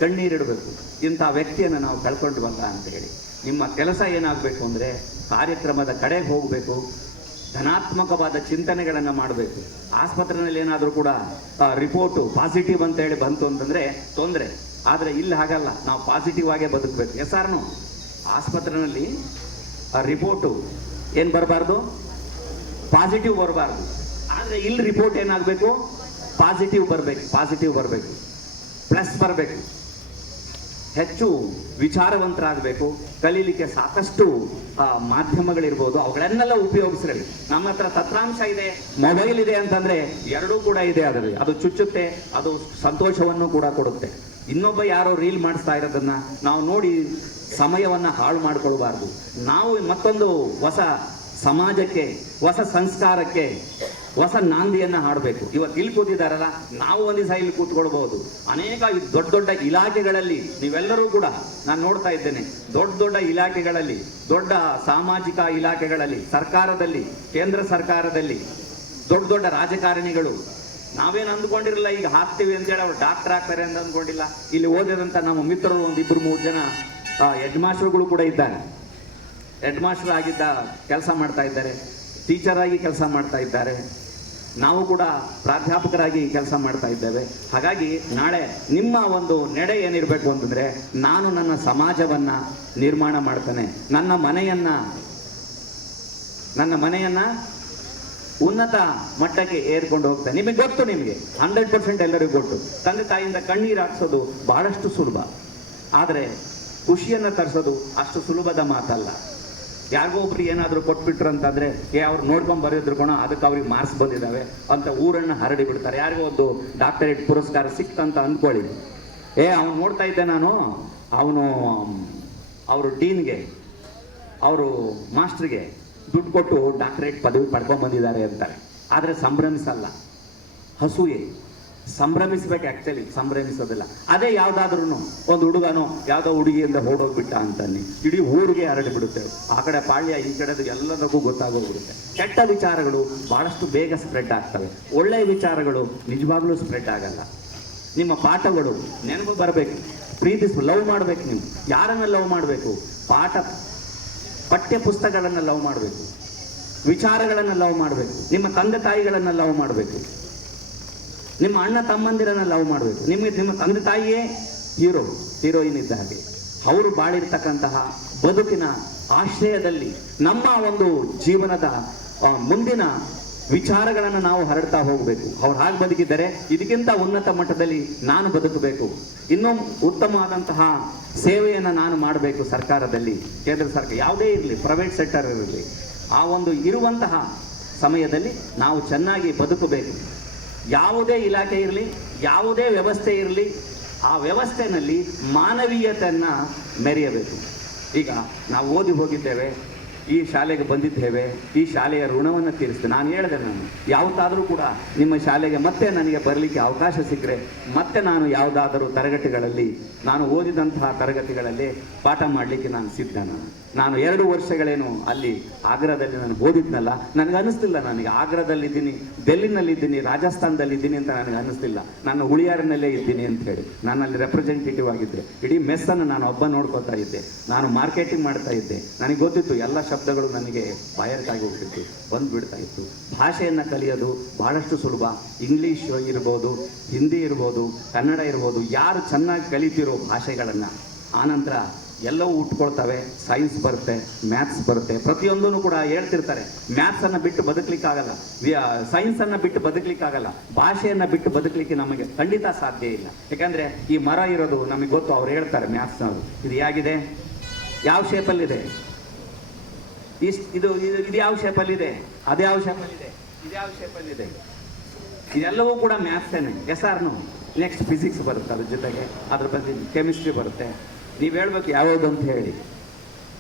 ಕಣ್ಣೀರಿಡಬೇಕು. ಇಂಥ ವ್ಯಕ್ತಿಯನ್ನು ನಾವು ಕಳ್ಕೊಂಡ್ವಲ್ಲ ಅಂತ ಹೇಳಿ ನಿಮ್ಮ ಕೆಲಸ ಏನಾಗಬೇಕು ಅಂದರೆ ಕಾರ್ಯಕ್ರಮದ ಕಡೆ ಹೋಗಬೇಕು, ಧನಾತ್ಮಕವಾದ ಚಿಂತನೆಗಳನ್ನು ಮಾಡಬೇಕು. ಆಸ್ಪತ್ರೆಯಲ್ಲಿ ಏನಾದರೂ ಕೂಡ ರಿಪೋರ್ಟು ಪಾಸಿಟಿವ್ ಅಂತ ಹೇಳಿ ಬಂತು ಅಂತಂದರೆ ತೊಂದರೆ, ಆದರೆ ಇಲ್ಲಿ ಹಾಗಲ್ಲ, ನಾವು ಪಾಸಿಟಿವ್ ಆಗೇ ಬದುಕಬೇಕು. ಎಸ್ಆರ್ನು ಆಸ್ಪತ್ರೆಯಲ್ಲಿ ರಿಪೋರ್ಟು ಏನು ಬರಬಾರ್ದು, ಪಾಸಿಟಿವ್ ಬರಬಾರ್ದು. ಆದರೆ ಇಲ್ಲಿ ರಿಪೋರ್ಟ್ ಏನಾಗಬೇಕು, ಪಾಸಿಟಿವ್ ಬರಬೇಕು, ಪ್ಲಸ್ ಬರಬೇಕು. ಹೆಚ್ಚು ವಿಚಾರವಂತರಾಗಬೇಕು. ಕಲೀಲಿಕ್ಕೆ ಸಾಕಷ್ಟು ಮಾಧ್ಯಮಗಳಿರ್ಬೋದು, ಅವುಗಳನ್ನೆಲ್ಲ ಉಪಯೋಗಿಸ್ರಿ. ನಮ್ಮ ಹತ್ರ ತಂತ್ರಾಂಶ ಇದೆ, ಮೊಬೈಲ್ ಇದೆ ಅಂತಂದ್ರೆ ಎರಡೂ ಕೂಡ ಇದೆ. ಅದರಲ್ಲಿ ಅದು ಚುಚ್ಚುತ್ತೆ, ಅದು ಸಂತೋಷವನ್ನು ಕೂಡ ಕೊಡುತ್ತೆ. ಇನ್ನೊಬ್ಬ ಯಾರೋ ರೀಲ್ ಮಾಡಿಸ್ತಾ ಇರೋದನ್ನ ನಾವು ನೋಡಿ ಸಮಯವನ್ನ ಹಾಳು ಮಾಡ್ಕೊಳ್ಬಾರ್ದು. ನಾವು ಮತ್ತೊಂದು ಹೊಸ ಸಮಾಜಕ್ಕೆ, ಹೊಸ ಸಂಸ್ಕಾರಕ್ಕೆ ಹೊಸ ನಾಂದಿಯನ್ನ ಹಾಡಬೇಕು. ಇವತ್ತು ಇಲ್ಲಿ ಕೂತಿದ್ದಾರಲ್ಲ, ನಾವು ಒಂದು ದಿವಸ ಇಲ್ಲಿ ಕೂತ್ಕೊಳ್ಬಹುದು. ಅನೇಕ ದೊಡ್ಡ ದೊಡ್ಡ ಇಲಾಖೆಗಳಲ್ಲಿ ನೀವೆಲ್ಲರೂ ಕೂಡ ನಾನು ನೋಡ್ತಾ ಇದ್ದೇನೆ, ದೊಡ್ಡ ದೊಡ್ಡ ಇಲಾಖೆಗಳಲ್ಲಿ, ದೊಡ್ಡ ಸಾಮಾಜಿಕ ಇಲಾಖೆಗಳಲ್ಲಿ, ಸರ್ಕಾರದಲ್ಲಿ, ಕೇಂದ್ರ ಸರ್ಕಾರದಲ್ಲಿ ದೊಡ್ಡ ದೊಡ್ಡ ರಾಜಕಾರಣಿಗಳು ನಾವೇನು ಅಂದ್ಕೊಂಡಿರಲಿಲ್ಲ ಈಗ ಹಾಕ್ತೀವಿ ಅಂತೇಳಿ ಅವ್ರು ಡಾಕ್ಟರ್ ಆಗ್ತಾರೆ ಅಂತ ಅಂದ್ಕೊಂಡಿಲ್ಲ. ಇಲ್ಲಿ ಓದಿದಂಥ ನಮ್ಮ ಮಿತ್ರರು ಒಂದು 2-3 ಜನ ಹೆಡ್ ಮಾಸ್ಟರ್ಗಳು ಕೂಡ ಇದ್ದಾರೆ. ಹೆಡ್ ಮಾಸ್ಟರ್ ಆಗಿದ್ದ ಕೆಲಸ ಮಾಡ್ತಾ ಇದ್ದಾರೆ, ಟೀಚರ್ ಆಗಿ ಕೆಲಸ ಮಾಡ್ತಾ ಇದ್ದಾರೆ, ನಾವು ಕೂಡ ಪ್ರಾಧ್ಯಾಪಕರಾಗಿ ಕೆಲಸ ಮಾಡ್ತಾ ಇದ್ದೇವೆ. ಹಾಗಾಗಿ ನಾಳೆ ನಿಮ್ಮ ಒಂದು ನಡೆ ಏನಿರಬೇಕು ಅಂತಂದ್ರೆ, ನಾನು ನನ್ನ ಸಮಾಜವನ್ನ ನಿರ್ಮಾಣ ಮಾಡ್ತೇನೆ, ನನ್ನ ಮನೆಯನ್ನ ಉನ್ನತ ಮಟ್ಟಕ್ಕೆ ಏರ್ಕೊಂಡು ಹೋಗ್ತೇನೆ. ನಿಮಗೆ ಗೊತ್ತು, ನಿಮಗೆ 100% ಎಲ್ಲರಿಗೂ ಗೊತ್ತು, ತಂದೆ ತಾಯಿಯಿಂದ ಕಣ್ಣೀರು ಹಾಕ್ಸೋದು ಬಹಳಷ್ಟು ಸುಲಭ, ಆದರೆ ಖುಷಿಯನ್ನು ತರಿಸೋದು ಅಷ್ಟು ಸುಲಭದ ಮಾತಲ್ಲ. ಯಾರಿಗೋ ಒಬ್ರಿಗೆ ಏನಾದರೂ ಕೊಟ್ಬಿಟ್ರು ಅಂತಂದ್ರೆ, ಅವ್ರು ನೋಡ್ಕೊಂಡ್ ಬರೆಯೋದ್ರು ಕಣೋ, ಅದಕ್ಕೆ ಅವ್ರಿಗೆ ಮಾರ್ಕ್ಸ್ ಬಂದಿದ್ದಾವೆ ಅಂತ ಊರನ್ನು ಹರಡಿ ಬಿಡ್ತಾರೆ. ಯಾರಿಗೋ ಒಂದು ಡಾಕ್ಟರೇಟ್ ಪುರಸ್ಕಾರ ಸಿಕ್ತಂತ ಅಂದ್ಕೊಳ್ಳಿ, ಅವ್ನು ನೋಡ್ತಾ ಇದ್ದೆ ನಾನು, ಅವರು ಡೀನ್ಗೆ, ಅವರು ಮಾಸ್ಟರ್ಗೆ ದುಡ್ಡು ಕೊಟ್ಟು ಡಾಕ್ಟರೇಟ್ ಪದವಿ ಪಡ್ಕೊಂಡ್ ಬಂದಿದ್ದಾರೆ ಅಂತಾರೆ. ಆದರೆ ಸಂಭ್ರಮಿಸಲ್ಲ, ಹಸೂಯೆ. ಸಂಭ್ರಮಿಸ್ಬೇಕು, ಆಕ್ಚುಲಿ ಸಂಭ್ರಮಿಸೋದಿಲ್ಲ. ಅದೇ ಯಾವ್ದಾದ್ರೂ ಒಂದು ಹುಡುಗನೋ ಯಾವುದೋ ಹುಡುಗಿಯಿಂದ ಓಡೋಗ್ಬಿಟ್ಟ ಅಂತಾನೆ, ಇಡೀ ಊರಿಗೆ ಹರಡಿ ಬಿಡುತ್ತೆ. ಆ ಕಡೆ ಪಾಳ್ಯ ಈ ಕಡೆದು ಎಲ್ಲದಕ್ಕೂ ಗೊತ್ತಾಗೋಗ್ಬಿಡುತ್ತೆ. ಕೆಟ್ಟ ವಿಚಾರಗಳು ಬಹಳಷ್ಟು ಬೇಗ ಸ್ಪ್ರೆಡ್ ಆಗ್ತವೆ, ಒಳ್ಳೆಯ ವಿಚಾರಗಳು ನಿಜವಾಗ್ಲೂ ಸ್ಪ್ರೆಡ್ ಆಗಲ್ಲ. ನಿಮ್ಮ ಪಾಠಗಳು ನೆನಪು ಬರಬೇಕು, ಲವ್ ಮಾಡ್ಬೇಕು. ನೀವು ಯಾರನ್ನ ಲವ್ ಮಾಡಬೇಕು? ಪಠ್ಯ ಪುಸ್ತಕಗಳನ್ನು ಲವ್ ಮಾಡಬೇಕು, ವಿಚಾರಗಳನ್ನು ಲವ್ ಮಾಡಬೇಕು, ನಿಮ್ಮ ತಂದೆ ತಾಯಿಗಳನ್ನು ಲವ್ ಮಾಡಬೇಕು, ನಿಮ್ಮ ಅಣ್ಣ ತಮ್ಮಂದಿರನ್ನ ಲವ್ ಮಾಡಬೇಕು. ನಿಮ್ಮ ತಂದೆ ತಾಯಿಯೇ ಹೀರೋಯಿನ್ ಇದ್ದ ಹಾಗೆ. ಅವರು ಬಾಳಿರ್ತಕ್ಕಂತಹ ಬದುಕಿನ ಆಶ್ರಯದಲ್ಲಿ ನಮ್ಮ ಒಂದು ಜೀವನದ ಮುಂದಿನ ವಿಚಾರಗಳನ್ನು ನಾವು ಹರಡ್ತಾ ಹೋಗಬೇಕು. ಅವ್ರು ಹಾಗೆ ಬದುಕಿದ್ದಾರೆ, ಇದಕ್ಕಿಂತ ಉನ್ನತ ಮಟ್ಟದಲ್ಲಿ ನಾನು ಬದುಕಬೇಕು, ಇನ್ನೂ ಉತ್ತಮವಾದಂತಹ ಸೇವೆಯನ್ನು ನಾನು ಮಾಡಬೇಕು. ಸರ್ಕಾರದಲ್ಲಿ, ಕೇಂದ್ರ ಸರ್ಕಾರ ಯಾವುದೇ ಇರಲಿ, ಪ್ರೈವೇಟ್ ಸೆಕ್ಟರ್ ಇರಲಿ, ಆ ಒಂದು ಇರುವಂತಹ ಸಮಯದಲ್ಲಿ ನಾವು ಚೆನ್ನಾಗಿ ಬದುಕಬೇಕು. ಯಾವುದೇ ಇಲಾಖೆ ಇರಲಿ, ಯಾವುದೇ ವ್ಯವಸ್ಥೆ ಇರಲಿ, ಆ ವ್ಯವಸ್ಥೆಯಲ್ಲಿ ಮಾನವೀಯತೆಯನ್ನು ಮೆರೆಯಬೇಕು. ಈಗ ನಾವು ಓದಿ ಹೋಗಿದ್ದೇವೆ, ಈ ಶಾಲೆಗೆ ಬಂದಿದ್ದೇವೆ, ಈ ಶಾಲೆಯ ಋಣವನ್ನು ತೀರಿಸ್ತೇನೆ. ನಾನು ಹೇಳಿದೆ, ನಾನು ಯಾವತ್ತಾದರೂ ಕೂಡ ನಿಮ್ಮ ಶಾಲೆಗೆ ಮತ್ತೆ ನನಗೆ ಬರಲಿಕ್ಕೆ ಅವಕಾಶ ಸಿಕ್ಕರೆ ಮತ್ತೆ ನಾನು ಯಾವುದಾದರೂ ತರಗತಿಗಳಲ್ಲಿ, ನಾನು ಓದಿದಂತಹ ತರಗತಿಗಳಲ್ಲಿ ಪಾಠ ಮಾಡಲಿಕ್ಕೆ ನಾನು ಸಿದ್ಧ. ನಾನು 2 ವರ್ಷಗಳೇನು ಅಲ್ಲಿ ಆಗ್ರಾದಲ್ಲಿ ನಾನು ಓದಿದ್ನಲ್ಲ, ನನಗೆ ಅನ್ನಿಸ್ತಿಲ್ಲ ನನಗೆ ಆಗ್ರಾದಲ್ಲಿದ್ದೀನಿ, ಡೆಲ್ಲಿನಲ್ಲಿದ್ದೀನಿ, ರಾಜಸ್ಥಾನದಲ್ಲಿದ್ದೀನಿ ಅಂತ ನನಗೆ ಅನ್ನಿಸ್ತಿಲ್ಲ. ನಾನು ಹುಳಿಯಾರಿನಲ್ಲೇ ಇದ್ದೀನಿ ಅಂತ ಹೇಳಿ ನಾನು ಅಲ್ಲಿ ರೆಪ್ರೆಸೆಂಟೇಟಿವ್ ಆಗಿದ್ದೆ. ಇಡೀ ಮೆಸ್ಸನ್ನು ನಾನು ಒಬ್ಬ ನೋಡ್ಕೋತಾ ಇದ್ದೆ, ನಾನು ಮಾರ್ಕೆಟಿಂಗ್ ಮಾಡ್ತಾ ಇದ್ದೆ. ನನಗೆ ಗೊತ್ತಿತ್ತು ಎಲ್ಲ ಶಬ್ದಗಳು ನನಗೆ ಬಾಯರ್ಕಾಗಿ ಹೋಗ್ತಿತ್ತು, ಬಂದುಬಿಡ್ತಾ ಇತ್ತು. ಭಾಷೆಯನ್ನು ಕಲಿಯೋದು ಬಹಳಷ್ಟು ಸುಲಭ. ಇಂಗ್ಲೀಷ್ ಇರ್ಬೋದು, ಹಿಂದಿ ಇರ್ಬೋದು, ಕನ್ನಡ ಇರ್ಬೋದು, ಯಾರು ಚೆನ್ನಾಗಿ ಕಲಿತಿರೋ ಭಾಷೆಗಳನ್ನು ಆನಂತರ ಎಲ್ಲವೂ ಉಟ್ಕೊಳ್ತವೆ. ಸೈನ್ಸ್ ಬರುತ್ತೆ, ಮ್ಯಾಥ್ಸ್ ಬರುತ್ತೆ, ಪ್ರತಿಯೊಂದೂ ಕೂಡ ಹೇಳ್ತಿರ್ತಾರೆ. ಮ್ಯಾಥ್ಸನ್ನು ಬಿಟ್ಟು ಬದುಕಲಿಕ್ಕಾಗಲ್ಲ, ಸೈನ್ಸನ್ನು ಬಿಟ್ಟು ಬದುಕಲಿಕ್ಕಾಗಲ್ಲ, ಭಾಷೆಯನ್ನು ಬಿಟ್ಟು ಬದುಕಲಿಕ್ಕೆ ನಮಗೆ ಖಂಡಿತ ಸಾಧ್ಯ ಇಲ್ಲ. ಯಾಕಂದರೆ ಈ ಮರ ಇರೋದು ನಮಗೆ ಗೊತ್ತು. ಅವ್ರು ಹೇಳ್ತಾರೆ ಮ್ಯಾಥ್ಸ್ನವರು, ಇದು ಹೇಗಿದೆ, ಯಾವ ಶೇಪಲ್ಲಿದೆ, ಇದು ಯಾವ ಶೇಪಲ್ಲಿದೆ, ಅದು ಯಾವ ಶೇಪಲ್ಲಿದೆ, ಇದು ಯಾವ ಶೇಪಲ್ಲಿದೆ, ಇದೆಲ್ಲವೂ ಕೂಡ ಮ್ಯಾಥ್ಸೇನೆ. ಎಸ್ಆರ್ನು ನೆಕ್ಸ್ಟ್ ಫಿಸಿಕ್ಸ್ ಬರುತ್ತೆ, ಅದ್ರ ಜೊತೆಗೆ ಅದ್ರ ಬಗ್ಗೆ ಕೆಮಿಸ್ಟ್ರಿ ಬರುತ್ತೆ. ನೀವು ಹೇಳ್ಬೇಕು ಯಾವುದು ಅಂತ ಹೇಳಿ.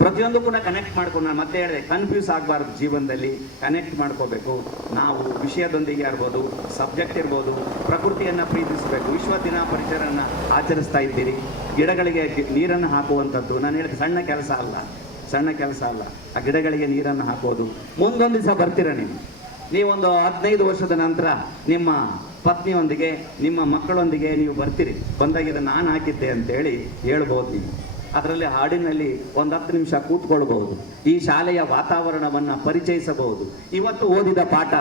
ಪ್ರತಿಯೊಂದು ಕೂಡ ಕನೆಕ್ಟ್ ಮಾಡ್ಕೊಂಡು, ನಾನು ಮತ್ತೆ ಹೇಳಿದೆ, ಕನ್ಫ್ಯೂಸ್ ಆಗಬಾರ್ದು ಜೀವನದಲ್ಲಿ, ಕನೆಕ್ಟ್ ಮಾಡ್ಕೋಬೇಕು. ನಾವು ವಿಷಯದೊಂದಿಗೆ ಇರ್ಬೋದು, ಸಬ್ಜೆಕ್ಟ್ ಇರ್ಬೋದು, ಪ್ರಕೃತಿಯನ್ನು ಪ್ರೀತಿಸಬೇಕು. ವಿಶ್ವ ದಿನ ಪರಿಸರವನ್ನು ಆಚರಿಸ್ತಾ ಇದ್ದೀರಿ, ಗಿಡಗಳಿಗೆ ನೀರನ್ನು ಹಾಕುವಂಥದ್ದು. ನಾನು ಹೇಳಿದೆ ಸಣ್ಣ ಕೆಲಸ ಅಲ್ಲ, ಸಣ್ಣ ಕೆಲಸ ಅಲ್ಲ ಆ ಗಿಡಗಳಿಗೆ ನೀರನ್ನು ಹಾಕೋದು. ಮುಂದೊಂದು ದಿವಸ ಬರ್ತೀರ ನೀವೊಂದು 15 ವರ್ಷದ ನಂತರ ನಿಮ್ಮ ಪತ್ನಿಯೊಂದಿಗೆ, ನಿಮ್ಮ ಮಕ್ಕಳೊಂದಿಗೆ ನೀವು ಬರ್ತೀರಿ. ಬಂದಾಗ ಇದನ್ನು ನಾನು ಹಾಕಿದ್ದೆ ಅಂತೇಳಿ ಹೇಳ್ಬೋದು. ನೀವು ಅದರಲ್ಲಿ ಹಾಡಿನಲ್ಲಿ ಒಂದು 10 ನಿಮಿಷ ಕೂತ್ಕೊಳ್ಬಹುದು. ಈ ಶಾಲೆಯ ವಾತಾವರಣವನ್ನು ಪರಿಚಯಿಸಬಹುದು. ಇವತ್ತು ಓದಿದ ಪಾಠ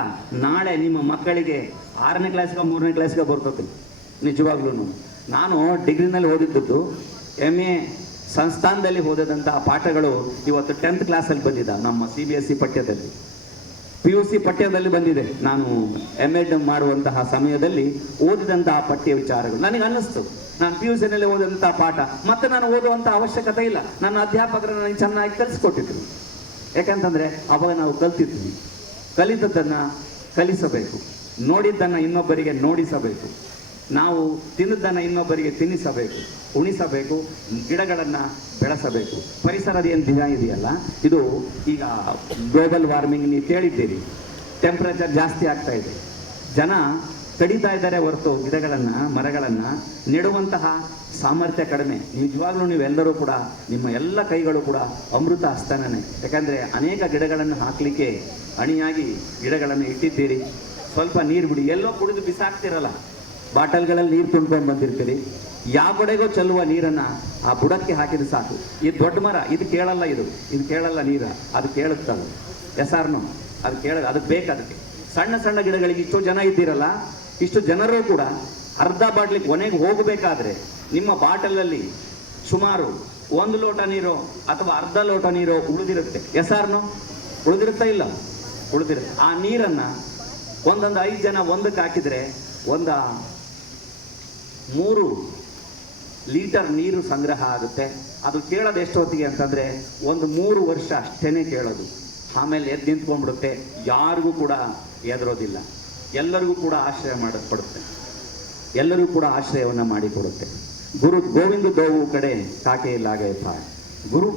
ನಾಳೆ ನಿಮ್ಮ ಮಕ್ಕಳಿಗೆ 6ನೇ ಕ್ಲಾಸ್ಗೆ 3ನೇ ಕ್ಲಾಸ್ಗೆ ಬರ್ತದೆ. ನಿಜವಾಗ್ಲೂ ನಾನು ಡಿಗ್ರಿನಲ್ಲಿ ಓದಿದ್ದು, MA ಸಂಸ್ಥಾನದಲ್ಲಿ ಓದಿದಂತಹ ಪಾಠಗಳು ಇವತ್ತು 10th ಕ್ಲಾಸಲ್ಲಿ ಬಂದಿದ್ದ. ನಮ್ಮ CBSE ಪಠ್ಯದಲ್ಲಿ, PUC ಪಠ್ಯದಲ್ಲಿ ಬಂದಿದೆ. ನಾನು MEd ಮಾಡುವಂತಹ ಸಮಯದಲ್ಲಿ ಓದಿದಂತಹ ಪಠ್ಯ ವಿಚಾರಗಳು ನನಗೆ ಅನ್ನಿಸ್ತು. ನಾನು PUCನಲ್ಲಿ ಓದಿದಂತಹ ಪಾಠ ಮತ್ತೆ ನಾನು ಓದುವಂಥ ಅವಶ್ಯಕತೆ ಇಲ್ಲ. ನನ್ನ ಅಧ್ಯಾಪಕರು ನನಗೆ ಚೆನ್ನಾಗಿ ಕಲಿಸ್ಕೊಟ್ಟಿದ್ರು. ಯಾಕಂತಂದರೆ ಅವಾಗ ನಾವು ಕಲ್ತಿದ್ವಿ. ಕಲಿತದ್ದನ್ನು ಕಲಿಸಬೇಕು, ನೋಡಿದ್ದನ್ನು ಇನ್ನೊಬ್ಬರಿಗೆ ನೋಡಿಸಬೇಕು, ನಾವು ತಿನ್ನದನ್ನು ಇನ್ನೊಬ್ಬರಿಗೆ ತಿನ್ನಿಸಬೇಕು, ಉಣಿಸಬೇಕು, ಗಿಡಗಳನ್ನು ಬೆಳೆಸಬೇಕು. ಪರಿಸರದ ಏನು ದಿನ ಇದೆಯಲ್ಲ, ಇದು ಈಗ ಗ್ಲೋಬಲ್ ವಾರ್ಮಿಂಗ್ ನೀವು ಕೇಳಿದ್ದೀರಿ, ಟೆಂಪ್ರೇಚರ್ ಜಾಸ್ತಿ ಆಗ್ತಾ ಇದೆ. ಜನ ಕಡಿತಾ ಇದ್ದಾರೆ ಹೊರತು ಗಿಡಗಳನ್ನು, ಮರಗಳನ್ನು ನೆಡುವಂತಹ ಸಾಮರ್ಥ್ಯ ಕಡಿಮೆ. ನಿಜವಾಗ್ಲೂ ನೀವೆಲ್ಲರೂ ಕೂಡ, ನಿಮ್ಮ ಎಲ್ಲ ಕೈಗಳು ಕೂಡ ಅಮೃತ ಹಸ್ತನೇ. ಯಾಕಂದರೆ ಅನೇಕ ಗಿಡಗಳನ್ನು ಹಾಕಲಿಕ್ಕೆ ಅಣಿಯಾಗಿ ಗಿಡಗಳನ್ನು ಇಟ್ಟಿದ್ದೀರಿ. ಸ್ವಲ್ಪ ನೀರು ಬಿಡಿ, ಎಲ್ಲೋ ಕುಡಿದು ಬಿಸಾಕ್ತಿರಲ್ಲ, ಬಾಟಲ್ಗಳಲ್ಲಿ ನೀರು ತುಂಬ್ಕೊಂಡು ಬಂದಿರ್ತೀರಿ. ಯಾವ ಕಡೆಗೋ ಚೆಲ್ಲುವ ನೀರನ್ನು ಆ ಬುಡಕ್ಕೆ ಹಾಕಿದ್ರೆ ಸಾಕು. ಇದು ದೊಡ್ಡ ಮರ, ಇದು ಕೇಳಲ್ಲ, ಇದು ಕೇಳಲ್ಲ ನೀರು, ಅದು ಕೇಳುತ್ತಲ್ಲ. ಎಸ್ಆರ್ನು ಅದು ಅದಕ್ಕೆ ಬೇಕು. ಅದಕ್ಕೆ ಸಣ್ಣ ಸಣ್ಣ ಗಿಡಗಳಿಗೆ ಇಷ್ಟು ಜನ ಇದ್ದೀರಲ್ಲ, ಇಷ್ಟು ಜನರು ಕೂಡ ಅರ್ಧ ಬಾಟ್ಲಿಗೆ ಕೊನೆಗೆ ಹೋಗಬೇಕಾದ್ರೆ ನಿಮ್ಮ ಬಾಟಲಲ್ಲಿ ಸುಮಾರು 1 ಲೋಟ ನೀರು ಅಥವಾ ಅರ್ಧ ಲೋಟ ನೀರು ಉಳಿದಿರುತ್ತೆ. ಎಸ್ಆರ್ನು ಉಳಿದಿರುತ್ತಾ ಇಲ್ಲ? ಉಳಿದಿರುತ್ತೆ. ಆ ನೀರನ್ನು ಒಂದೊಂದು 5 ಜನ ಒಂದಕ್ಕೆ ಹಾಕಿದರೆ 3 ಲೀಟರ್ ನೀರು ಸಂಗ್ರಹ ಆಗುತ್ತೆ. ಅದು ಕೇಳೋದು ಎಷ್ಟೊತ್ತಿಗೆ ಅಂತಂದರೆ 3 ವರ್ಷ ಅಷ್ಟೇ ಕೇಳೋದು. ಆಮೇಲೆ ಎದ್ದು ನಿಂತ್ಕೊಂಡ್ಬಿಡುತ್ತೆ. ಯಾರಿಗೂ ಕೂಡ ಎದುರೋದಿಲ್ಲ. ಎಲ್ಲರಿಗೂ ಕೂಡ ಆಶ್ರಯ ಕೊಡುತ್ತೆ, ಎಲ್ಲರಿಗೂ ಕೂಡ ಆಶ್ರಯವನ್ನು ಮಾಡಿಕೊಡುತ್ತೆ. ಗುರು ಗೋವಿಂದ ದೋವು ಕಡೆ ಕಾಕೆ ಇಲ್ಲಾಗೆ ಪಾಯ್. ಗುರು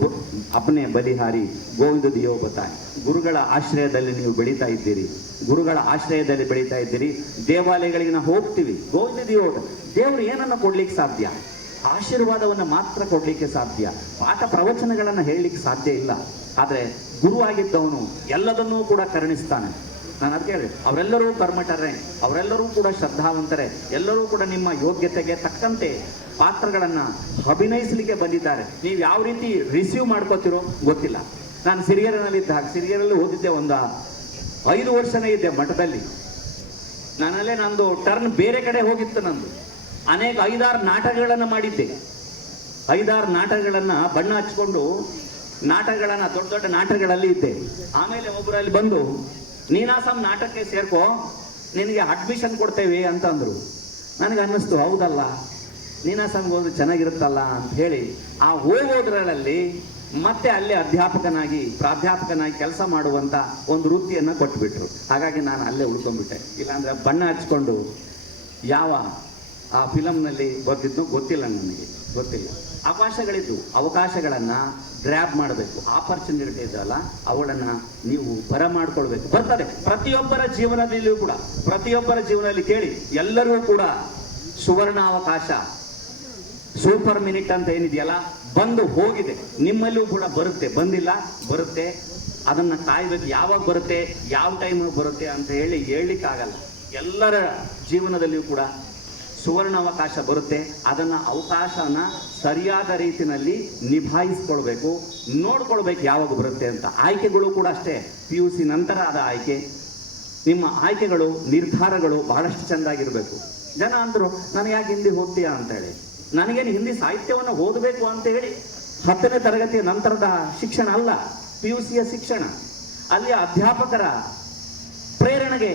ಅಪನೆ ಬಲಿಹಾರಿ ಗೋವಿಂದ ದಿಯೋ ಬತಾಯ್. ಗುರುಗಳ ಆಶ್ರಯದಲ್ಲಿ ನೀವು ಬೆಳೀತಾ ಇದ್ದೀರಿ, ಗುರುಗಳ ಆಶ್ರಯದಲ್ಲಿ ಬೆಳೀತಾ ಇದ್ದೀರಿ. ದೇವಾಲಯಗಳಿಗೆ ನಾವು ಹೋಗ್ತೀವಿ, ಗೋವಿಂದ ದಿಯೋ. ದೇವರು ಏನನ್ನ ಕೊಡ್ಲಿಕ್ಕೆ ಸಾಧ್ಯ? ಆಶೀರ್ವಾದವನ್ನು ಮಾತ್ರ ಕೊಡ್ಲಿಕ್ಕೆ ಸಾಧ್ಯ. ಪಾಠ ಪ್ರವಚನಗಳನ್ನು ಹೇಳಲಿಕ್ಕೆ ಸಾಧ್ಯ ಇಲ್ಲ. ಆದರೆ ಗುರು ಆಗಿದ್ದವನು ಎಲ್ಲದನ್ನೂ ಕೂಡ ಕರುಣಿಸ್ತಾನೆ. ನಾನು ಅದಕ್ಕೆ ಹೇಳಿ, ಅವರೆಲ್ಲರೂ ಕರ್ಮಠರೇ, ಅವರೆಲ್ಲರೂ ಕೂಡ ಶ್ರದ್ಧಾವಂತರೇ, ಎಲ್ಲರೂ ಕೂಡ ನಿಮ್ಮ ಯೋಗ್ಯತೆಗೆ ತಕ್ಕಂತೆ ಪಾತ್ರಗಳನ್ನು ಅಭಿನಯಿಸಲಿಕ್ಕೆ ಬಂದಿದ್ದಾರೆ. ನೀವು ಯಾವ ರೀತಿ ರಿಸೀವ್ ಮಾಡ್ಕೋತಿರೋ ಗೊತ್ತಿಲ್ಲ. ನಾನು ಸಿರಿಗೆರೆನಲ್ಲಿದ್ದಾಗ, ಸಿರಿಗೆರೆಯಲ್ಲಿ ಓದಿದ್ದೆ, ಒಂದು 5 ವರ್ಷನೇ ಇದ್ದೆ ಮಠದಲ್ಲಿ. ನಾನಲ್ಲೇ ನಂದು ಟರ್ನ್ ಬೇರೆ ಕಡೆ ಹೋಗಿತ್ತು. ನಂದು ಅನೇಕ 5-6 ನಾಟಕಗಳನ್ನು ಮಾಡಿದ್ದೆ. 5-6 ನಾಟಕಗಳನ್ನು ಬಣ್ಣ ಹಚ್ಕೊಂಡು ನಾಟಕಗಳನ್ನು, ದೊಡ್ಡ ದೊಡ್ಡ ನಾಟಕಗಳಲ್ಲಿ ಇದ್ದೆ. ಆಮೇಲೆ ಒಬ್ಬರಲ್ಲಿ ಬಂದು, ನೀನಾಸಂ ನಾಟಕಕ್ಕೆ ಸೇರ್ಕೋ, ನಿನಗೆ ಅಡ್ಮಿಷನ್ ಕೊಡ್ತೇವೆ ಅಂತಂದ್ರು. ನನಗೆ ಅನ್ನಿಸ್ತು, ಹೌದಲ್ಲ, ನೀನಾಸಂಗೆ ಹೋದ್ರೆ ಚೆನ್ನಾಗಿರುತ್ತಲ್ಲ ಅಂತ ಹೇಳಿ ಆ ಹೋಗೋದ್ರಲ್ಲಿ ಮತ್ತೆ ಅಲ್ಲಿ ಅಧ್ಯಾಪಕನಾಗಿ, ಪ್ರಾಧ್ಯಾಪಕನಾಗಿ ಕೆಲಸ ಮಾಡುವಂಥ ಒಂದು ವೃತ್ತಿಯನ್ನು ಕೊಟ್ಬಿಟ್ರು. ಹಾಗಾಗಿ ನಾನು ಅಲ್ಲೇ ಉಳ್ಕೊಂಡ್ಬಿಟ್ಟೆ. ಇಲ್ಲಾಂದ್ರೆ ಬಣ್ಣ ಹಚ್ಕೊಂಡು ಯಾವ ಆ ಫಿಲಮ್ನಲ್ಲಿ ಬರ್ತಿದ್ದು ಗೊತ್ತಿಲ್ಲ, ನನಗೆ ಗೊತ್ತಿಲ್ಲ. ಅವಕಾಶಗಳಿದ್ದು ಅವಕಾಶಗಳನ್ನು ಗ್ರ್ಯಾಬ್ ಮಾಡಬೇಕು. ಆಪರ್ಚುನಿಟಿ ಇದಲ್ಲ, ಅವುಗಳನ್ನು ನೀವು ಬರಮಾಡ್ಕೊಳ್ಬೇಕು. ಬರ್ತದೆ ಪ್ರತಿಯೊಬ್ಬರ ಜೀವನದಲ್ಲಿಯೂ ಕೂಡ, ಪ್ರತಿಯೊಬ್ಬರ ಜೀವನದಲ್ಲಿ ಕೇಳಿ, ಎಲ್ಲರೂ ಕೂಡ ಸುವರ್ಣಾವಕಾಶ, ಸೂಪರ್ ಮಿನಿಟ್ ಅಂತ ಏನಿದೆಯಲ್ಲ, ಬಂದು ಹೋಗಿದೆ. ನಿಮ್ಮಲ್ಲೂ ಕೂಡ ಬರುತ್ತೆ, ಬಂದಿಲ್ಲ, ಬರುತ್ತೆ. ಅದನ್ನು ಕಾಯ್ಬೇಕು. ಯಾವಾಗ ಬರುತ್ತೆ, ಯಾವ ಟೈಮಿಗೆ ಬರುತ್ತೆ ಅಂತ ಹೇಳಲಿಕ್ಕಾಗಲ್ಲ. ಎಲ್ಲರ ಜೀವನದಲ್ಲಿಯೂ ಕೂಡ ಸುವರ್ಣಾವಕಾಶ ಬರುತ್ತೆ. ಅದನ್ನು ಅವಕಾಶನ ಸರಿಯಾದ ರೀತಿಯಲ್ಲಿ ನಿಭಾಯಿಸ್ಕೊಳ್ಬೇಕು, ನೋಡ್ಕೊಳ್ಬೇಕು ಯಾವಾಗ ಬರುತ್ತೆ ಅಂತ. ಆಯ್ಕೆಗಳು ಕೂಡ ಅಷ್ಟೇ. PUC ನಂತರ ಆದ ಆಯ್ಕೆ, ನಿಮ್ಮ ಆಯ್ಕೆಗಳು, ನಿರ್ಧಾರಗಳು ಬಹಳಷ್ಟು ಚೆಂದಾಗಿರಬೇಕು. ಜನ ಅಂದರು, ನಾನು ಯಾಕೆ ಹಿಂದಿ ಹೋಗ್ತೀಯಾ ಅಂತೇಳಿ. ನನಗೇನು ಹಿಂದಿ ಸಾಹಿತ್ಯವನ್ನು ಓದಬೇಕು ಅಂತ ಹೇಳಿ 10ನೇ ತರಗತಿಯ ನಂತರದ ಶಿಕ್ಷಣ ಅಲ್ಲ, PUCಯ ಶಿಕ್ಷಣ. ಅಲ್ಲಿ ಅಧ್ಯಾಪಕರ ಪ್ರೇರಣೆಗೆ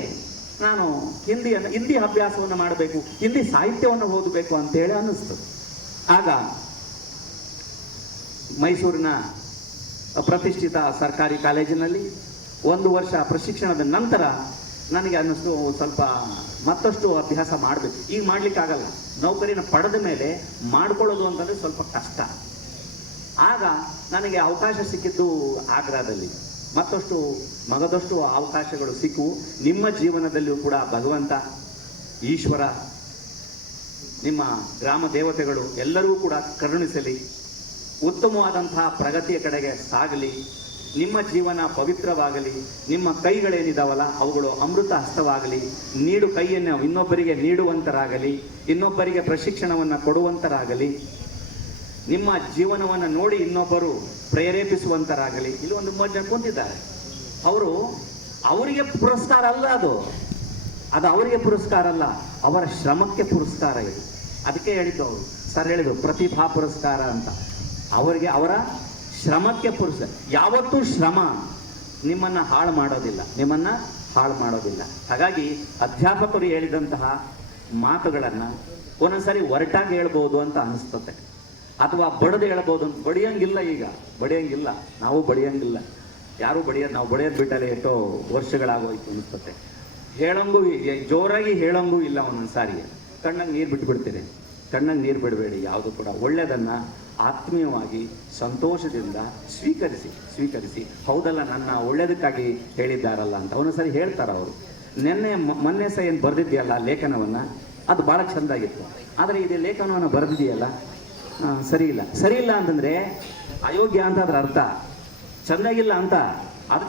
ನಾನು ಹಿಂದಿ ಅಭ್ಯಾಸವನ್ನು ಮಾಡಬೇಕು, ಹಿಂದಿ ಸಾಹಿತ್ಯವನ್ನು ಓದಬೇಕು ಅಂತೇಳಿ ಅನ್ನಿಸ್ತು. ಆಗ ಮೈಸೂರಿನ ಪ್ರತಿಷ್ಠಿತ ಸರ್ಕಾರಿ ಕಾಲೇಜಿನಲ್ಲಿ 1 ವರ್ಷ ಪ್ರಶಿಕ್ಷಣದ ನಂತರ ನನಗೆ ಅನ್ನಿಸ್ತು, ಸ್ವಲ್ಪ ಮತ್ತಷ್ಟು ಅಭ್ಯಾಸ ಮಾಡಬೇಕು. ಈಗ ಮಾಡಲಿಕ್ಕಾಗಲ್ಲ, ನೌಕರಿನ ಪಡೆದ ಮೇಲೆ ಮಾಡ್ಕೊಳ್ಳೋದು ಅಂತಂದರೆ ಸ್ವಲ್ಪ ಕಷ್ಟ. ಆಗ ನನಗೆ ಅವಕಾಶ ಸಿಕ್ಕಿದ್ದು ಆಗ್ರಾದಲ್ಲಿ. ಮಗದಷ್ಟು ಅವಕಾಶಗಳು ಸಿಕ್ಕುವು. ನಿಮ್ಮ ಜೀವನದಲ್ಲಿಯೂ ಕೂಡ ಭಗವಂತ, ಈಶ್ವರ, ನಿಮ್ಮ ಗ್ರಾಮ ದೇವತೆಗಳು ಎಲ್ಲರೂ ಕೂಡ ಕರುಣಿಸಲಿ, ಉತ್ತಮವಾದಂತಹ ಪ್ರಗತಿಯ ಕಡೆಗೆ ಸಾಗಲಿ, ನಿಮ್ಮ ಜೀವನ ಪವಿತ್ರವಾಗಲಿ, ನಿಮ್ಮ ಕೈಗಳೇನಿದಾವಲ್ಲ ಅವುಗಳು ಅಮೃತ ಹಸ್ತವಾಗಲಿ, ಕೈಯನ್ನು ಇನ್ನೊಬ್ಬರಿಗೆ ನೀಡುವಂತರಾಗಲಿ, ಇನ್ನೊಬ್ಬರಿಗೆ ಪ್ರಶಿಕ್ಷಣವನ್ನು ಕೊಡುವಂತರಾಗಲಿ, ನಿಮ್ಮ ಜೀವನವನ್ನು ನೋಡಿ ಇನ್ನೊಬ್ಬರು ಪ್ರೇರೇಪಿಸುವಂತರಾಗಲಿ. ಇಲ್ಲಿ ಒಂದು 3 ಜನ ಕುಂತಿದ್ದಾರೆ. ಅವರಿಗೆ ಪುರಸ್ಕಾರ ಅಲ್ಲ, ಅದು ಅವರಿಗೆ ಪುರಸ್ಕಾರ ಅಲ್ಲ, ಅವರ ಶ್ರಮಕ್ಕೆ ಪುರಸ್ಕಾರ ಇದು. ಅದಕ್ಕೆ ಹೇಳಿದ್ದು ಅವರು ಸರ್ ಹೇಳಿದ್ರು ಪ್ರತಿಭಾ ಪುರಸ್ಕಾರ ಅಂತ. ಅವರಿಗೆ ಅವರ ಶ್ರಮಕ್ಕೆ ಪುರಸ್ಕಾರ. ಯಾವತ್ತೂ ಶ್ರಮ ನಿಮ್ಮನ್ನು ಹಾಳು ಮಾಡೋದಿಲ್ಲ. ಹಾಗಾಗಿ ಅಧ್ಯಾಪಕರು ಹೇಳಿದಂತಹ ಮಾತುಗಳನ್ನು ಒಂದೊಂದ್ಸರಿ ಒರಟಾಗಿ ಹೇಳ್ಬೋದು ಅಂತ ಅನಿಸ್ತದೆ, ಅಥವಾ ಬಡದು ಹೇಳ್ಬೋದು ಅಂತ. ಬಡಿಯಂಗಿಲ್ಲ, ನಾವು ಬಡಿಯಂಗಿಲ್ಲ, ಯಾರೂ ನಾವು ಬಡಿಯೋದು ಬಿಟ್ಟರೆ ಎಷ್ಟೋ ವರ್ಷಗಳಾಗೋಯ್ತು ಅನಿಸ್ತದೆ. ಜೋರಾಗಿ ಹೇಳಂಗೂ ಇಲ್ಲ. ಒಂದೊಂದು ಸಾರಿ ಕಣ್ಣಂಗೆ ನೀರು ಬಿಟ್ಬಿಡ್ತೀರಿ. ಕಣ್ಣಂಗೆ ನೀರು ಬಿಡಬೇಡಿ. ಯಾವುದು ಕೂಡ ಒಳ್ಳೆಯದನ್ನು ಆತ್ಮೀಯವಾಗಿ ಸಂತೋಷದಿಂದ ಸ್ವೀಕರಿಸಿ ಹೌದಲ್ಲ, ನನ್ನ ಒಳ್ಳೆಯದಕ್ಕಾಗಿ ಹೇಳಿದ್ದಾರಲ್ಲ ಅಂತ ಒಂದೊಂದ್ಸರಿ ಹೇಳ್ತಾರೆ ಅವರು. ಮೊನ್ನೆ ಸಹ ಏನು ಬರೆದಿದೆಯಲ್ಲ ಲೇಖನವನ್ನು, ಅದು ಭಾಳ ಚೆಂದಾಗಿತ್ತು. ಆದರೆ ಇದು ಲೇಖನವನ್ನು ಬರೆದಿದೆಯಲ್ಲ ಸರಿ ಇಲ್ಲ ಅಂತಂದರೆ ಅಯೋಗ್ಯ ಅಂತ ಅದರ ಅರ್ಥ. ಚೆಂದಾಗಿಲ್ಲ ಅಂತ, ಅದು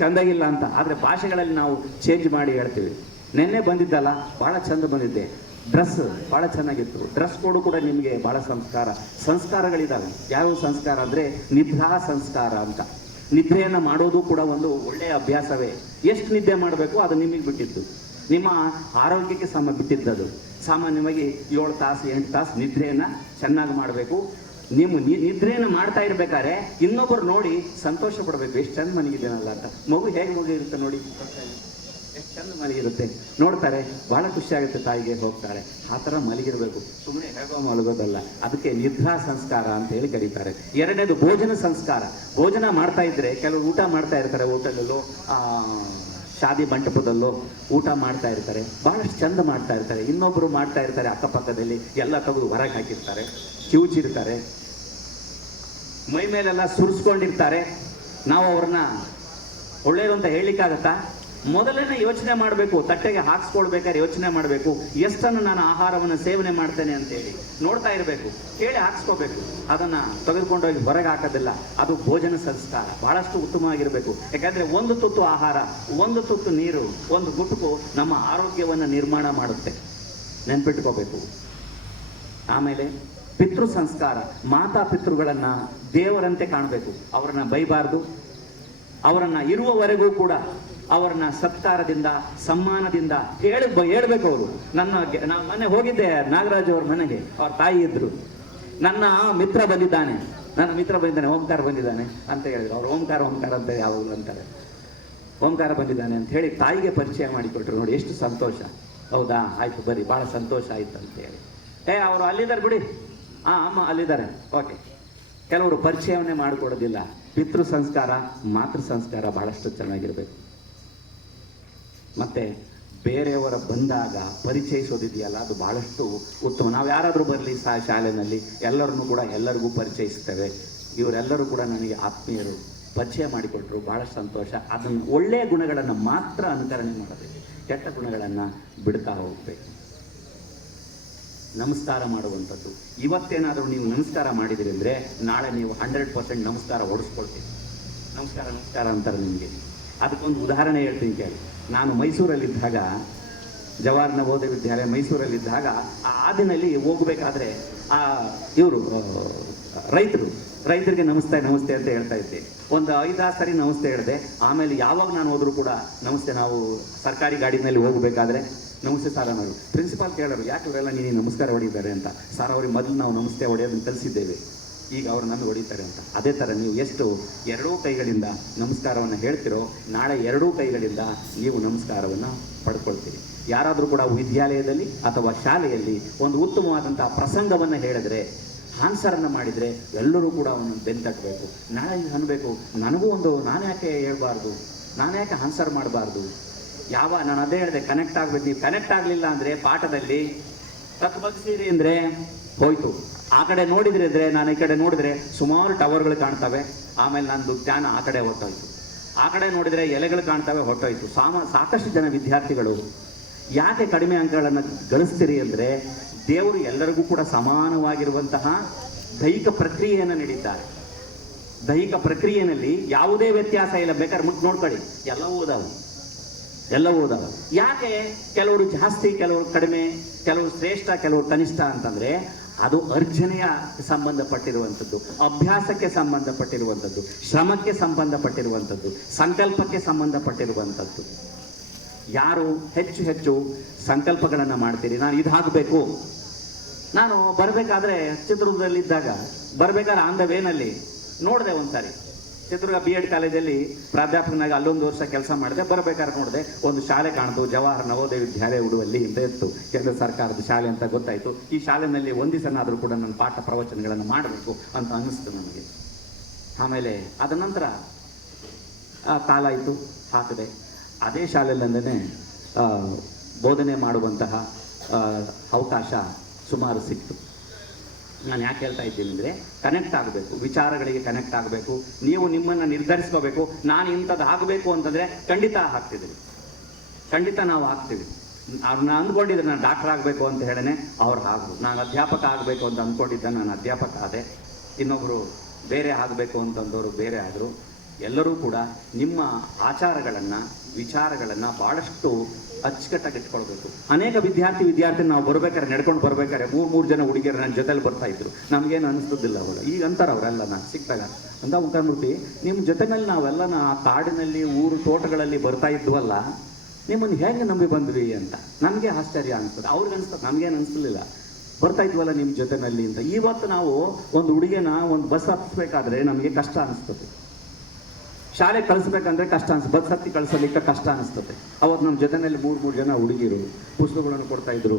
ಚೆಂದಾಗಿಲ್ಲ ಅಂತ. ಆದರೆ ಭಾಷೆಗಳಲ್ಲಿ ನಾವು ಚೇಂಜ್ ಮಾಡಿ ಹೇಳ್ತೀವಿ. ನೆನ್ನೆ ಬಂದಿದ್ದಲ್ಲ, ಭಾಳ ಚೆಂದ ಬಂದಿದ್ದೆ. ಡ್ರೆಸ್ ಭಾಳ ಚೆನ್ನಾಗಿತ್ತು. ಡ್ರೆಸ್ ಕೋಡು ಕೂಡ ನಿಮಗೆ ಭಾಳ ಸಂಸ್ಕಾರಗಳಿದ್ದಾವೆ. ಯಾವ ಸಂಸ್ಕಾರ ಅಂದರೆ ನಿದ್ರಾ ಸಂಸ್ಕಾರ ಅಂತ. ನಿದ್ರೆಯನ್ನು ಮಾಡೋದು ಕೂಡ ಒಂದು ಒಳ್ಳೆಯ ಅಭ್ಯಾಸವೇ. ಎಷ್ಟು ನಿದ್ದೆ ಮಾಡಬೇಕು ಅದು ನಿಮಗೆ ಬಿಟ್ಟಿದ್ದು, ನಿಮ್ಮ ಆರೋಗ್ಯಕ್ಕೆ ಬಿಟ್ಟಿದ್ದದು. ಸಾಮಾನ್ಯವಾಗಿ 7 ತಾಸು 8 ತಾಸು ನಿದ್ರೆಯನ್ನು ಚೆನ್ನಾಗಿ ಮಾಡಬೇಕು. ನೀವು ನಿದ್ರೆಯನ್ನು ಮಾಡ್ತಾ ಇರ್ಬೇಕಾದ್ರೆ ಇನ್ನೊಬ್ಬರು ನೋಡಿ ಸಂತೋಷ ಪಡಬೇಕು, ಎಷ್ಟು ಚಂದ ಮಲಗಿದ್ದೇನಲ್ಲ ಅಂತ. ಮಗು ಹೇಗೆ ಇರುತ್ತೆ ನೋಡಿ, ಎಷ್ಟು ಚಂದ ಮಲಗಿರುತ್ತೆ ನೋಡ್ತಾರೆ, ಭಾಳ ಖುಷಿ ಆಗುತ್ತೆ. ತಾಯಿಗೆ ಹೋಗ್ತಾರೆ, ಆ ಥರ ಮಲಗಿರಬೇಕು, ಸುಮ್ಮನೆ ಹೇಗೋ ಮಲಗೋದಲ್ಲ. ಅದಕ್ಕೆ ನಿದ್ರಾ ಸಂಸ್ಕಾರ ಅಂತ ಹೇಳಿ ಕರೀತಾರೆ. 2ನೇದು ಭೋಜನ ಸಂಸ್ಕಾರ. ಭೋಜನ ಮಾಡ್ತಾ ಇದ್ರೆ ಕೆಲವರು ಊಟ ಮಾಡ್ತಾ ಇರ್ತಾರೆ, ಹೋಟೆಲಲ್ಲೋ ಶಾದಿ ಮಂಟಪದಲ್ಲೋ ಊಟ ಮಾಡ್ತಾ ಇರ್ತಾರೆ, ಬಹಳಷ್ಟು ಚಂದ ಮಾಡ್ತಾ ಇರ್ತಾರೆ. ಇನ್ನೊಬ್ಬರು ಮಾಡ್ತಾ ಇರ್ತಾರೆ ಅಕ್ಕಪಕ್ಕದಲ್ಲಿ, ಎಲ್ಲ ತೆಗೆದು ಹೊರಗೆ ಹಾಕಿರ್ತಾರೆ, ಕಿವುಚಿರ್ತಾರೆ. ಮೈ ಮೇಲೆಲ್ಲ ಸುರಿಸ್ಕೊಂಡಿರ್ತಾರೆ. ನಾವು ಅವ್ರನ್ನ ಒಳ್ಳೆಯದು ಅಂತ ಹೇಳಲಿಕ್ಕಾಗತ್ತಾ? ಮೊದಲನೇ ಯೋಚನೆ ಮಾಡಬೇಕು, ತಟ್ಟೆಗೆ ಹಾಕ್ಸ್ಕೊಳ್ಬೇಕಾದ್ರೆ ಯೋಚನೆ ಮಾಡಬೇಕು, ಎಷ್ಟನ್ನು ನಾನು ಆಹಾರವನ್ನು ಸೇವನೆ ಮಾಡ್ತೇನೆ ಅಂತೇಳಿ ನೋಡ್ತಾ ಇರಬೇಕು, ಕೇಳಿ ಹಾಕ್ಸ್ಕೋಬೇಕು. ಅದನ್ನು ತೆಗೆದುಕೊಂಡೋಗಿ ಹೊರಗೆ ಹಾಕೋದಿಲ್ಲ. ಅದು ಭೋಜನ ಸಂಸ್ಕಾರ ಬಹಳಷ್ಟು ಉತ್ತಮವಾಗಿರಬೇಕು. ಯಾಕಂದರೆ ಒಂದು ತುತ್ತು ಆಹಾರ, ಒಂದು ತುತ್ತು ನೀರು, ಒಂದು ಗುಟುಕು ನಮ್ಮ ಆರೋಗ್ಯವನ್ನು ನಿರ್ಮಾಣ ಮಾಡುತ್ತೆ, ನೆನ್ಪಿಟ್ಕೋಬೇಕು. ಆಮೇಲೆ ಪಿತೃ ಸಂಸ್ಕಾರ, ಮಾತಾ ಪಿತೃಗಳನ್ನು ದೇವರಂತೆ ಕಾಣಬೇಕು. ಅವರನ್ನು ಬೈಬಾರ್ದು. ಅವರನ್ನು ಇರುವವರೆಗೂ ಕೂಡ ಅವರನ್ನ ಸತ್ಕಾರದಿಂದ, ಸಮ್ಮಾನದಿಂದ ಹೇಳ್ಬೇಕು. ಅವರು ನಾನು ಮೊನ್ನೆ ಹೋಗಿದ್ದೆ ನಾಗರಾಜ್ ಅವ್ರ ಮನೆಗೆ, ಅವ್ರ ತಾಯಿ ಇದ್ರು. ನನ್ನ ಮಿತ್ರ ಬಂದಿದ್ದಾನೆ, ಓಂಕಾರ ಬಂದಿದ್ದಾನೆ ಅಂತ ಹೇಳಿದ್ರು. ಅವ್ರು ಓಂಕಾರ ಅಂತ ಯಾವಾಗಲೂ ಅಂತಾರೆ. ಓಂಕಾರ ಬಂದಿದ್ದಾನೆ ಅಂತ ಹೇಳಿ ತಾಯಿಗೆ ಪರಿಚಯ ಮಾಡಿಕೊಟ್ರು. ನೋಡಿ ಎಷ್ಟು ಸಂತೋಷ. ಹೌದಾ, ಆಯ್ತು ಬರ್ರಿ, ಭಾಳ ಸಂತೋಷ ಆಯ್ತು ಅಂತ ಹೇಳಿ. ಅವರು ಅಲ್ಲಿದ್ದಾರೆ ಬಿಡಿ, ಅಮ್ಮ ಅಲ್ಲಿದ್ದಾರೆ, ಓಕೆ. ಕೆಲವರು ಪರಿಚಯವನ್ನೇ ಮಾಡಿಕೊಡೋದಿಲ್ಲ. ಪಿತೃ ಸಂಸ್ಕಾರ, ಮಾತೃ ಸಂಸ್ಕಾರ ಬಹಳಷ್ಟು ಚೆನ್ನಾಗಿರ್ಬೇಕು. ಮತ್ತೆ ಬೇರೆಯವರ ಬಂದಾಗ ಪರಿಚಯಿಸೋದಿದೆಯಲ್ಲ, ಅದು ಬಹಳಷ್ಟು ಉತ್ತಮ. ನಾವು ಯಾರಾದರೂ ಬರಲಿ ಶಾಲೆಯಲ್ಲಿ ಎಲ್ಲರನ್ನೂ ಕೂಡ ಎಲ್ಲರಿಗೂ ಪರಿಚಯಿಸ್ತೇವೆ. ಇವರೆಲ್ಲರೂ ಕೂಡ ನನಗೆ ಆತ್ಮೀಯರು, ಪರಿಚಯ ಮಾಡಿಕೊಟ್ರು, ಬಹಳಷ್ಟು ಸಂತೋಷ. ಅದನ್ನು ಒಳ್ಳೆಯ ಗುಣಗಳನ್ನು ಮಾತ್ರ ಅನುಕರಣೆ ಮಾಡಬೇಕು, ಕೆಟ್ಟ ಗುಣಗಳನ್ನು ಬಿಡ್ತಾ ಹೋಗಬೇಕು. ನಮಸ್ಕಾರ ಮಾಡುವಂಥದ್ದು, ಇವತ್ತೇನಾದರೂ ನೀವು ನಮಸ್ಕಾರ ಮಾಡಿದಿರಿ ಅಂದರೆ ನಾಳೆ ನೀವು 100% ನಮಸ್ಕಾರ ಹೊಡಿಸ್ಕೊಳ್ತೀವಿ. ನಮಸ್ಕಾರ ಅಂತಾರೆ ನಿಮಗೆ. ಅದಕ್ಕೊಂದು ಉದಾಹರಣೆ ಹೇಳ್ತೀನಿ ಕೇಳಿ. ನಾನು ಮೈಸೂರಲ್ಲಿದ್ದಾಗ, ಜವಾಹರ್ ನವೋದಯ ವಿದ್ಯಾಲಯ ಮೈಸೂರಲ್ಲಿದ್ದಾಗ, ಆ ಹಾದಿನಲ್ಲಿ ಹೋಗಬೇಕಾದ್ರೆ ಇವರು ರೈತರಿಗೆ ನಮಸ್ತೆ ಅಂತ ಹೇಳ್ತಾ ಇದ್ದೆ. ಒಂದು 5-6 ಸರಿ ನಮಸ್ತೆ ಹೇಳಿದೆ. ಆಮೇಲೆ ಯಾವಾಗ ನಾನು ಹೋದರೂ ಕೂಡ ನಮಸ್ತೆ. ನಾವು ಸರ್ಕಾರಿ ಗಾಡಿನಲ್ಲಿ ಹೋಗಬೇಕಾದ್ರೆ ನಮಸ್ತೆ ಸಾರ್ ಅನ್ನೋರು. ಪ್ರಿನ್ಸಿಪಾಲ್ ಕೇಳೋರು, ಯಾಕೆ ಇವರೆಲ್ಲ ನೀನು ನಮಸ್ಕಾರ ಹೊಡಿತಾರೆ ಅಂತ. ಸಾರ್ ಅವ್ರಿಗೆ ಮೊದಲು ನಾವು ನಮಸ್ತೆ ಹೊಡೆಯೋದನ್ನು ಕಲಿಸಿದ್ದೇವೆ, ಈಗ ಅವರು ನನ್ನ ಹೊಡಿತಾರೆ ಅಂತ. ಅದೇ ಥರ ನೀವು ಎಷ್ಟು ಎರಡೂ ಕೈಗಳಿಂದ ನಮಸ್ಕಾರವನ್ನು ಹೇಳ್ತಿರೋ, ನಾಳೆ ಎರಡೂ ಕೈಗಳಿಂದ ನೀವು ನಮಸ್ಕಾರವನ್ನು ಪಡ್ಕೊಳ್ತೀರಿ. ಯಾರಾದರೂ ಕೂಡ ವಿದ್ಯಾಲಯದಲ್ಲಿ ಅಥವಾ ಶಾಲೆಯಲ್ಲಿ ಒಂದು ಉತ್ತಮವಾದಂಥ ಪ್ರಸಂಗವನ್ನು ಹೇಳಿದ್ರೆ, ಆನ್ಸರನ್ನು ಮಾಡಿದರೆ ಎಲ್ಲರೂ ಕೂಡ ಅವನು ಬೆನ್ನು ತಟ್ಟಬೇಕು. ನಾಳೆ ಅನ್ಬೇಕು, ನನಗೂ ನಾನು ಯಾಕೆ ಹೇಳ್ಬಾರ್ದು, ನಾನು ಯಾಕೆ ಆನ್ಸರ್ ಮಾಡಬಾರ್ದು. ನಾನು ಅದೇ ಹೇಳಿದೆ, ಕನೆಕ್ಟ್ ಆಗಬೇಕು. ನೀವು ಕನೆಕ್ಟ್ ಆಗಲಿಲ್ಲ ಅಂದರೆ ಪಾಠದಲ್ಲಿ ತಕ್ಕ ಬಗ್ಸಿರಿ ಅಂದರೆ ಹೋಯ್ತು. ಆ ಕಡೆ ನೋಡಿದ್ರೆ ಅಂದರೆ, ನಾನು ಈ ಕಡೆ ನೋಡಿದ್ರೆ ಸುಮಾರು ಟವರ್ಗಳು ಕಾಣ್ತವೆ, ಆಮೇಲೆ ನಂದು ಧ್ಯಾನ ಆ ಕಡೆ ಹೊಟ್ಟೋಯ್ತು. ಆ ಕಡೆ ನೋಡಿದರೆ ಎಲೆಗಳು ಕಾಣ್ತವೆ, ಹೊಟ್ಟೋಯ್ತು. ಸಾಕಷ್ಟು ಜನ ವಿದ್ಯಾರ್ಥಿಗಳು ಯಾಕೆ ಕಡಿಮೆ ಅಂಕಗಳನ್ನು ಗಳಿಸ್ತೀರಿ ಅಂದರೆ, ದೇವರು ಎಲ್ಲರಿಗೂ ಕೂಡ ಸಮಾನವಾಗಿರುವಂತಹ ದೈಹಿಕ ಪ್ರಕ್ರಿಯೆಯನ್ನು ನೀಡಿದ್ದಾರೆ. ದೈಹಿಕ ಪ್ರಕ್ರಿಯೆಯಲ್ಲಿ ಯಾವುದೇ ವ್ಯತ್ಯಾಸ ಇಲ್ಲ. ಬೇಕಾದ್ರೆ ಮುಟ್ಟು ನೋಡ್ಕೊಳ್ಳಿ, ಎಲ್ಲ ಓದವ. ಯಾಕೆ ಕೆಲವರು ಜಾಸ್ತಿ, ಕೆಲವರು ಕಡಿಮೆ, ಕೆಲವರು ಶ್ರೇಷ್ಠ, ಕೆಲವರು ಕನಿಷ್ಠ ಅಂತಂದರೆ, ಅದು ಅರ್ಜನೆಯ ಸಂಬಂಧಪಟ್ಟಿರುವಂಥದ್ದು, ಅಭ್ಯಾಸಕ್ಕೆ ಸಂಬಂಧಪಟ್ಟಿರುವಂಥದ್ದು, ಶ್ರಮಕ್ಕೆ ಸಂಬಂಧಪಟ್ಟಿರುವಂಥದ್ದು, ಸಂಕಲ್ಪಕ್ಕೆ ಸಂಬಂಧಪಟ್ಟಿರುವಂಥದ್ದು. ಯಾರು ಹೆಚ್ಚು ಸಂಕಲ್ಪಗಳನ್ನು ಮಾಡ್ತೀರಿ, ನಾನು ಇದಾಗಬೇಕು. ನಾನು ಬರಬೇಕಾದ್ರೆ ಚಿತ್ರದುರ್ಗದಲ್ಲಿದ್ದಾಗ ಬರಬೇಕಾದ್ರೆ ಆನ್ ದ ವೇನಲ್ಲಿ ನೋಡಿದೆ ಒಂದ್ಸಾರಿ. ಚಿತ್ರದುರ್ಗ BEd ಕಾಲೇಜಲ್ಲಿ ಪ್ರಾಧ್ಯಾಪಕನಾಗಿ ಅಲ್ಲೊಂದು ವರ್ಷ ಕೆಲಸ ಮಾಡಿದೆ. ಬರಬೇಕಾದ್ರೆ ನೋಡಿದೆ, ಒಂದು ಶಾಲೆ ಕಾಣ್ತು, ಜವಾಹರ್ ನವೋದಯ ವಿದ್ಯಾಲಯ ಉಡುವಲ್ಲಿ ಅಂತ ಇತ್ತು. ಕೇಂದ್ರ ಸರ್ಕಾರದ ಶಾಲೆ ಅಂತ ಗೊತ್ತಾಯಿತು. ಈ ಶಾಲೆಯಲ್ಲಿ ಒಂದು ದಿವಸನಾದರೂ ಕೂಡ ನನ್ನ ಪಾಠ ಪ್ರವಚನಗಳನ್ನು ಮಾಡಬೇಕು ಅಂತ ಅನ್ನಿಸ್ತು ನನಗೆ. ಆಮೇಲೆ ಅದ ನಂತರ ಕಾಲ ಆಯಿತು, ಹಾಕಿದೆ. ಅದೇ ಶಾಲೆಯಲ್ಲೇ ಬೋಧನೆ ಮಾಡುವಂತಹ ಅವಕಾಶ ಸುಮಾರು ಸಿಕ್ತು. ನಾನು ಯಾಕೆ ಹೇಳ್ತಾ ಇದ್ದೀನಿ ಅಂದರೆ, ಕನೆಕ್ಟ್ ಆಗಬೇಕು, ವಿಚಾರಗಳಿಗೆ ಕನೆಕ್ಟ್ ಆಗಬೇಕು. ನೀವು ನಿಮ್ಮನ್ನು ನಿರ್ಧರಿಸ್ಕೋಬೇಕು. ನಾನು ಇಂಥದ್ದು ಆಗಬೇಕು ಅಂತಂದರೆ ಖಂಡಿತ ಆಗ್ತಿದ್ದೀವಿ, ಖಂಡಿತ ನಾವು ಆಗ್ತೀವಿ. ಅವ್ರನ್ನ ಅಂದ್ಕೊಂಡಿದ್ದೆ ನಾನು ಡಾಕ್ಟರ್ ಆಗಬೇಕು ಅಂತ ಹೇಳೇ ಅವ್ರು ಆಗು. ನಾನು ಅಧ್ಯಾಪಕ ಆಗಬೇಕು ಅಂತ ಅಂದ್ಕೊಂಡಿದ್ದೆ, ನಾನು ಅಧ್ಯಾಪಕ ಆದೆ. ಇನ್ನೊಬ್ಬರು ಬೇರೆ ಆಗಬೇಕು ಅಂತಂದವರು ಬೇರೆ ಆದರು. ಎಲ್ಲರೂ ಕೂಡ ನಿಮ್ಮ ಆಚಾರಗಳನ್ನು, ವಿಚಾರಗಳನ್ನು ಭಾಳಷ್ಟು ಅಚ್ಚುಕಟ್ಟಾಗಿ ಇಟ್ಕೊಳ್ಬೇಕು. ಅನೇಕ ವಿದ್ಯಾರ್ಥಿ ನಾವು ಬರ್ಬೇಕಾದ್ರೆ, ನಡ್ಕೊಂಡು ಬರ್ಬೇಕಾದ್ರೆ 3 ಜನ ಹುಡುಗಿಯರು ನನ್ನ ಜೊತೆಲಿ ಬರ್ತಾ ಇದ್ರು. ನಮಗೇನು ಅನಿಸ್ತದಿಲ್ಲ ಅವರು. ಈಗ ಅಂತಾರೆ ಅವರೆಲ್ಲ ನಾನು ಸಿಕ್ತಾಗ ಅಂತ ಮುಖಾಂಬಿಟ್ಟು, ನಿಮ್ಮ ಜೊತೆನಲ್ಲಿ ನಾವೆಲ್ಲ ಆ ಕಾಡಿನಲ್ಲಿ, ಊರು ತೋಟಗಳಲ್ಲಿ ಬರ್ತಾ ಇದ್ವಲ್ಲ, ನಿಮ್ಮನ್ನು ಹೇಗೆ ನಂಬಿ ಬಂದ್ವಿ ಅಂತ ನಮಗೆ ಆಶ್ಚರ್ಯ ಅನಿಸ್ತದೆ. ಅವ್ರಿಗೆ ಅನಿಸ್ತದೆ, ನಮಗೇನು ಅನಿಸ್ಲಿಲ್ಲ, ಬರ್ತಾ ಇದ್ವಲ್ಲ ನಿಮ್ಮ ಜೊತೆನಲ್ಲಿ ಅಂತ. ಇವತ್ತು ನಾವು ಒಂದು ಹುಡುಗಿನ ಒಂದು ಬಸ್ ಹತ್ತಿಸ್ಬೇಕಾದ್ರೆ ನಮಗೆ ಕಷ್ಟ ಅನಿಸ್ತದೆ, ಶಾಲೆ ಕಳಿಸ್ಬೇಕಂದ್ರೆ ಕಷ್ಟ ಅನಿಸ್ತದೆ, ಬಸ್ ಹತ್ತಿ ಕಳಿಸಲಿಕ್ಕೆ ಕಷ್ಟ ಅನಿಸ್ತದೆ. ಅವತ್ತು ನಮ್ಮ ಜೊತೆಯಲ್ಲಿ 3 ಜನ ಹುಡುಗಿರು ಪುಸ್ತಕಗಳನ್ನು ಕೊಡ್ತಾ ಇದ್ರು.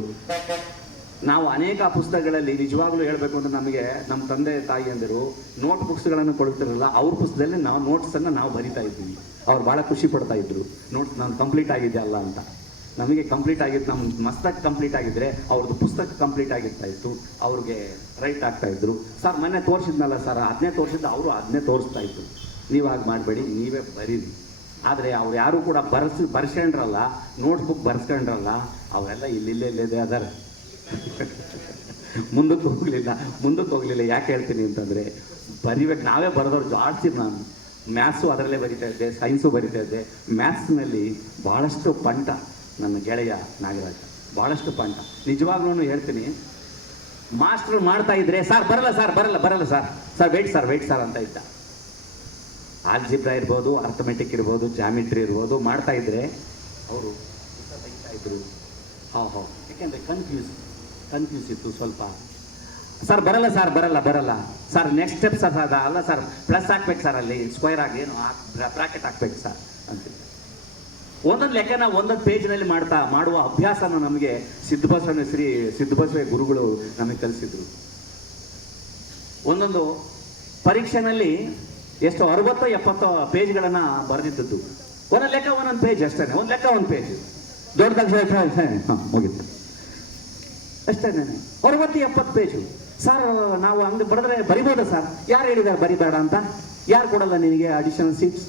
ನಾವು ಅನೇಕ ಪುಸ್ತಕಗಳಲ್ಲಿ ನಿಜವಾಗ್ಲೂ ಹೇಳಬೇಕು ಅಂದ್ರೆ, ನಮಗೆ ನಮ್ಮ ತಂದೆ ತಾಯಿ ಅಂದರು ನೋಟ್ ಬುಕ್ಸ್ಗಳನ್ನು ಕೊಡ್ತಿರಲ್ಲ, ಅವ್ರ ಪುಸ್ತಕದಲ್ಲಿ ನಾವು ನೋಟ್ಸನ್ನು ನಾವು ಬರಿತಾ ಇದ್ವಿ. ಅವ್ರು ಭಾಳ ಖುಷಿ ಪಡ್ತಾ ಇದ್ರು, ನೋಟ್ಸ್ ನಾನು ಕಂಪ್ಲೀಟ್ ಆಗಿದ್ದೆ ಅಲ್ಲ ಅಂತ. ನಮಗೆ ಕಂಪ್ಲೀಟ್ ಆಗಿತ್ತು, ನಮ್ಮ ಮಸ್ತಕ್ ಕಂಪ್ಲೀಟ್ ಆಗಿದ್ರೆ ಅವ್ರದ್ದು ಪುಸ್ತಕ ಕಂಪ್ಲೀಟ್ ಆಗಿರ್ತಾ ಇತ್ತು, ಅವ್ರಿಗೆ ರೈಟ್ ಆಗ್ತಾ ಇದ್ರು. ಸರ್ ಮೊನ್ನೆ ತೋರಿಸಿದ್ನಲ್ಲ ಸರ್, ಅದನ್ನೇ ತೋರಿಸಿದ್ದು, ಅವರು ಅದನ್ನೇ ತೋರಿಸ್ತಾ ಇತ್ತು. ನೀವು ಹಾಗೆ ಮಾಡಬೇಡಿ, ನೀವೇ ಬರೀರಿ. ಆದರೆ ಅವ್ರು ಯಾರು ಕೂಡ ಬರ್ಸ್ಕೊಂಡ್ರಲ್ಲ, ನೋಟ್ಸ್ ಬುಕ್ ಬರ್ಸ್ಕೊಂಡ್ರಲ್ಲ, ಅವೆಲ್ಲ ಇಲ್ಲಿದೆ ಅದಾರೆ. ಮುಂದಕ್ಕೆ ಹೋಗಲಿಲ್ಲ. ಯಾಕೆ ಹೇಳ್ತೀನಿ ಅಂತಂದರೆ, ಬರಿಬೇಕು, ನಾವೇ ಬರೆದವ್ರು ಜಾಸ್ತಿ. ನಾನು ಮ್ಯಾಥ್ಸು ಅದರಲ್ಲೇ ಬರಿತಾ ಇದ್ದೆ, ಸೈನ್ಸು ಬರಿತಾ ಇದ್ದೆ. ಮ್ಯಾಥ್ಸ್ನಲ್ಲಿ ಭಾಳಷ್ಟು ಪಂಟ ನನ್ನ ಗೆಳೆಯ ನಾಗರಾಜ, ಭಾಳಷ್ಟು ಪಂಟ. ನಿಜವಾಗ್ಲೂ ಹೇಳ್ತೀನಿ, ಮಾಸ್ಟ್ರು ಮಾಡ್ತಾ ಇದ್ರೆ ಸರ್ ಬರಲ್ಲ ಸರ್ ವೇಟ್ ಸರ್ ಅಂತ ಇದ್ದ. ಆಲ್ಜಿಬ್ರಾ ಇರ್ಬೋದು, ಅರ್ಥಮೆಟಿಕ್ ಇರ್ಬೋದು, ಜಾಮಿಟ್ರಿ ಇರ್ಬೋದು, ಮಾಡ್ತಾ ಇದ್ರೆ ಅವರು ತೆಗಿತಾ ಇದ್ರು. ಯಾಕೆಂದರೆ ಕನ್ಫ್ಯೂಸ್ ಇತ್ತು ಸ್ವಲ್ಪ. ಸರ್ ಬರಲ್ಲ ಸರ್ ನೆಕ್ಸ್ಟ್ ಸ್ಟೆಪ್ ಸರ್ ಅಲ್ಲ ಸರ್, ಪ್ಲಸ್ ಹಾಕ್ಬೇಕು ಸರ್, ಅಲ್ಲಿ ಸ್ಕ್ವೇರ್ ಆಗಿ ಏನು ಬ್ರಾಕೆಟ್ ಹಾಕ್ಬೇಕು ಸರ್ ಅಂತ. ಒಂದೊಂದು ಲೆಕ್ಕನ ಒಂದೊಂದು ಪೇಜ್ನಲ್ಲಿ ಮಾಡುವ ಅಭ್ಯಾಸನ ನಮಗೆ ಸಿದ್ದಬಸವ ಗುರುಗಳು ನಮಗೆ ಕಲಿಸಿದ್ರು. ಒಂದೊಂದು ಪರೀಕ್ಷೆನಲ್ಲಿ ಎಷ್ಟು 60-70 ಪೇಜ್ಗಳನ್ನು ಬರೆದಿದ್ದದ್ದು. ಒಂದೊಂದು ಲೆಕ್ಕ ಒಂದೊಂದು ಪೇಜ್ ಅಷ್ಟೇ, ಒಂದು ಲೆಕ್ಕ ಒಂದು ಪೇಜ್ ದೊಡ್ಡದಾಗಿ ಮುಗಿತು ಅಷ್ಟೇ. 60-70 ಪೇಜು. ಸರ್ ನಾವು ಹಂಗೆ ಬರೆದ್ರೆ ಬರಿಬೋದಾ ಸರ್? ಯಾರು ಹೇಳಿದ್ದಾರೆ ಬರಿಬೇಡ ಅಂತ? ಯಾರು ಕೊಡಲ್ಲ ನಿನಗೆ ಅಡಿಷನಲ್ ಸೀಟ್ಸ್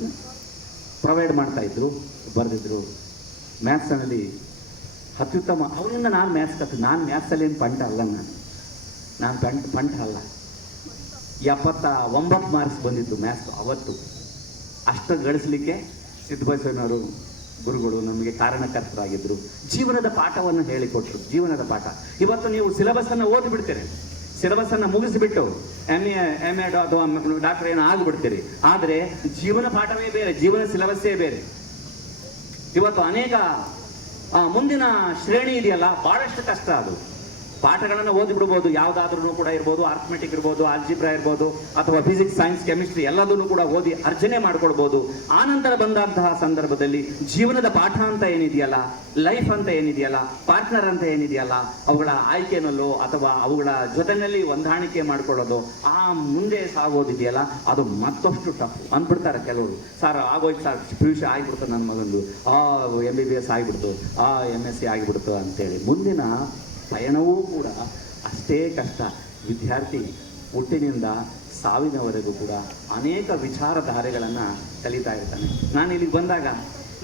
ಪ್ರೊವೈಡ್ ಮಾಡ್ತಾ ಇದ್ರು, ಬರೆದಿದ್ರು. ಮ್ಯಾಥ್ಸ್ನಲ್ಲಿ ಅತ್ಯುತ್ತಮ. ಅವರಿಂದ ನಾನು ಮ್ಯಾಥ್ಸ್ ನಾನು ಮ್ಯಾಥ್ಸಲ್ಲಿ ಏನು ಪಂಟ ಅಲ್ಲ, ನಾನು ಪಂಟ ಅಲ್ಲ. 79 ಮಾರ್ಕ್ಸ್ ಬಂದಿತ್ತು ಮ್ಯಾಥ್ಸ್ ಅವತ್ತು. ಅಷ್ಟು ಗಳಿಸಲಿಕ್ಕೆ ಸಿದ್ದಬಸವನವರು ಗುರುಗಳು ನಮಗೆ ಕಾರಣಕರ್ತರಾಗಿದ್ದರು. ಜೀವನದ ಪಾಠವನ್ನು ಹೇಳಿಕೊಟ್ರು, ಜೀವನದ ಪಾಠ. ಇವತ್ತು ನೀವು ಸಿಲೆಬಸ್ಸನ್ನು ಓದಿಬಿಡ್ತೀರಿ, ಸಿಲೆಬಸ್ಸನ್ನು ಮುಗಿಸಿಬಿಟ್ಟು ಎಮ್ ಎ ಅಥವಾ ಡಾಕ್ಟರ್ ಏನೋ ಆಗಿಬಿಡ್ತೀರಿ. ಆದರೆ ಜೀವನ ಪಾಠವೇ ಬೇರೆ, ಜೀವನ ಸಿಲೆಬಸ್ಸೇ ಬೇರೆ. ಇವತ್ತು ಅನೇಕ ಮುಂದಿನ ಶ್ರೇಣಿ ಇದೆಯಲ್ಲ, ಭಾಳಷ್ಟು ಕಷ್ಟ. ಅದು ಪಾಠಗಳನ್ನು ಓದಿಬಿಡ್ಬೋದು, ಯಾವುದಾದ್ರೂ ಕೂಡ ಇರ್ಬೋದು, ಅರ್ಥಮೆಟಿಕ್ ಇರ್ಬೋದು, ಆಲ್ಜಿಬ್ರಾ ಇರ್ಬೋದು, ಅಥವಾ ಫಿಸಿಕ್ಸ್, ಸೈನ್ಸ್, ಕೆಮಿಸ್ಟ್ರಿ ಎಲ್ಲದನ್ನು ಕೂಡ ಓದಿ ಅರ್ಜನೆ ಮಾಡ್ಕೊಳ್ಬೋದು. ಆನಂತರ ಬಂದಂತಹ ಸಂದರ್ಭದಲ್ಲಿ ಜೀವನದ ಪಾಠ ಅಂತ ಏನಿದೆಯಲ್ಲ, ಲೈಫ್ ಅಂತ ಏನಿದೆಯಲ್ಲ, ಪಾರ್ಟ್ನರ್ ಅಂತ ಏನಿದೆಯಲ್ಲ, ಅವುಗಳ ಆಯ್ಕೆನಲ್ಲೋ ಅಥವಾ ಅವುಗಳ ಜೊತೆಯಲ್ಲಿ ಹೊಂದಾಣಿಕೆ ಮಾಡ್ಕೊಳ್ಳೋದು, ಆ ಮುಂದೆ ಸಾಗೋದಿದೆಯಲ್ಲ, ಅದು ಮತ್ತಷ್ಟು ಟಫ್ ಅಂದ್ಬಿಡ್ತಾರೆ ಕೆಲವರು. ಸರ್ ಆಗೋಯ್ತು ಸರ್, PUC ಆಗಿಬಿಡ್ತು ನನ್ನ ಮಗಂದು, MBBS ಆಗಿಬಿಡ್ತು, MSc ಆಗಿಬಿಡ್ತು ಅಂತೇಳಿ ಮುಂದಿನ ಪಯಣವೂ ಕೂಡ ಅಷ್ಟೇ ಕಷ್ಟ. ವಿದ್ಯಾರ್ಥಿ ಹುಟ್ಟಿನಿಂದ ಸಾವಿನವರೆಗೂ ಕೂಡ ಅನೇಕ ವಿಚಾರಧಾರೆಗಳನ್ನು ಕಲಿತಾ ಇರ್ತಾನೆ. ನಾನು ಇಲ್ಲಿಗೆ ಬಂದಾಗ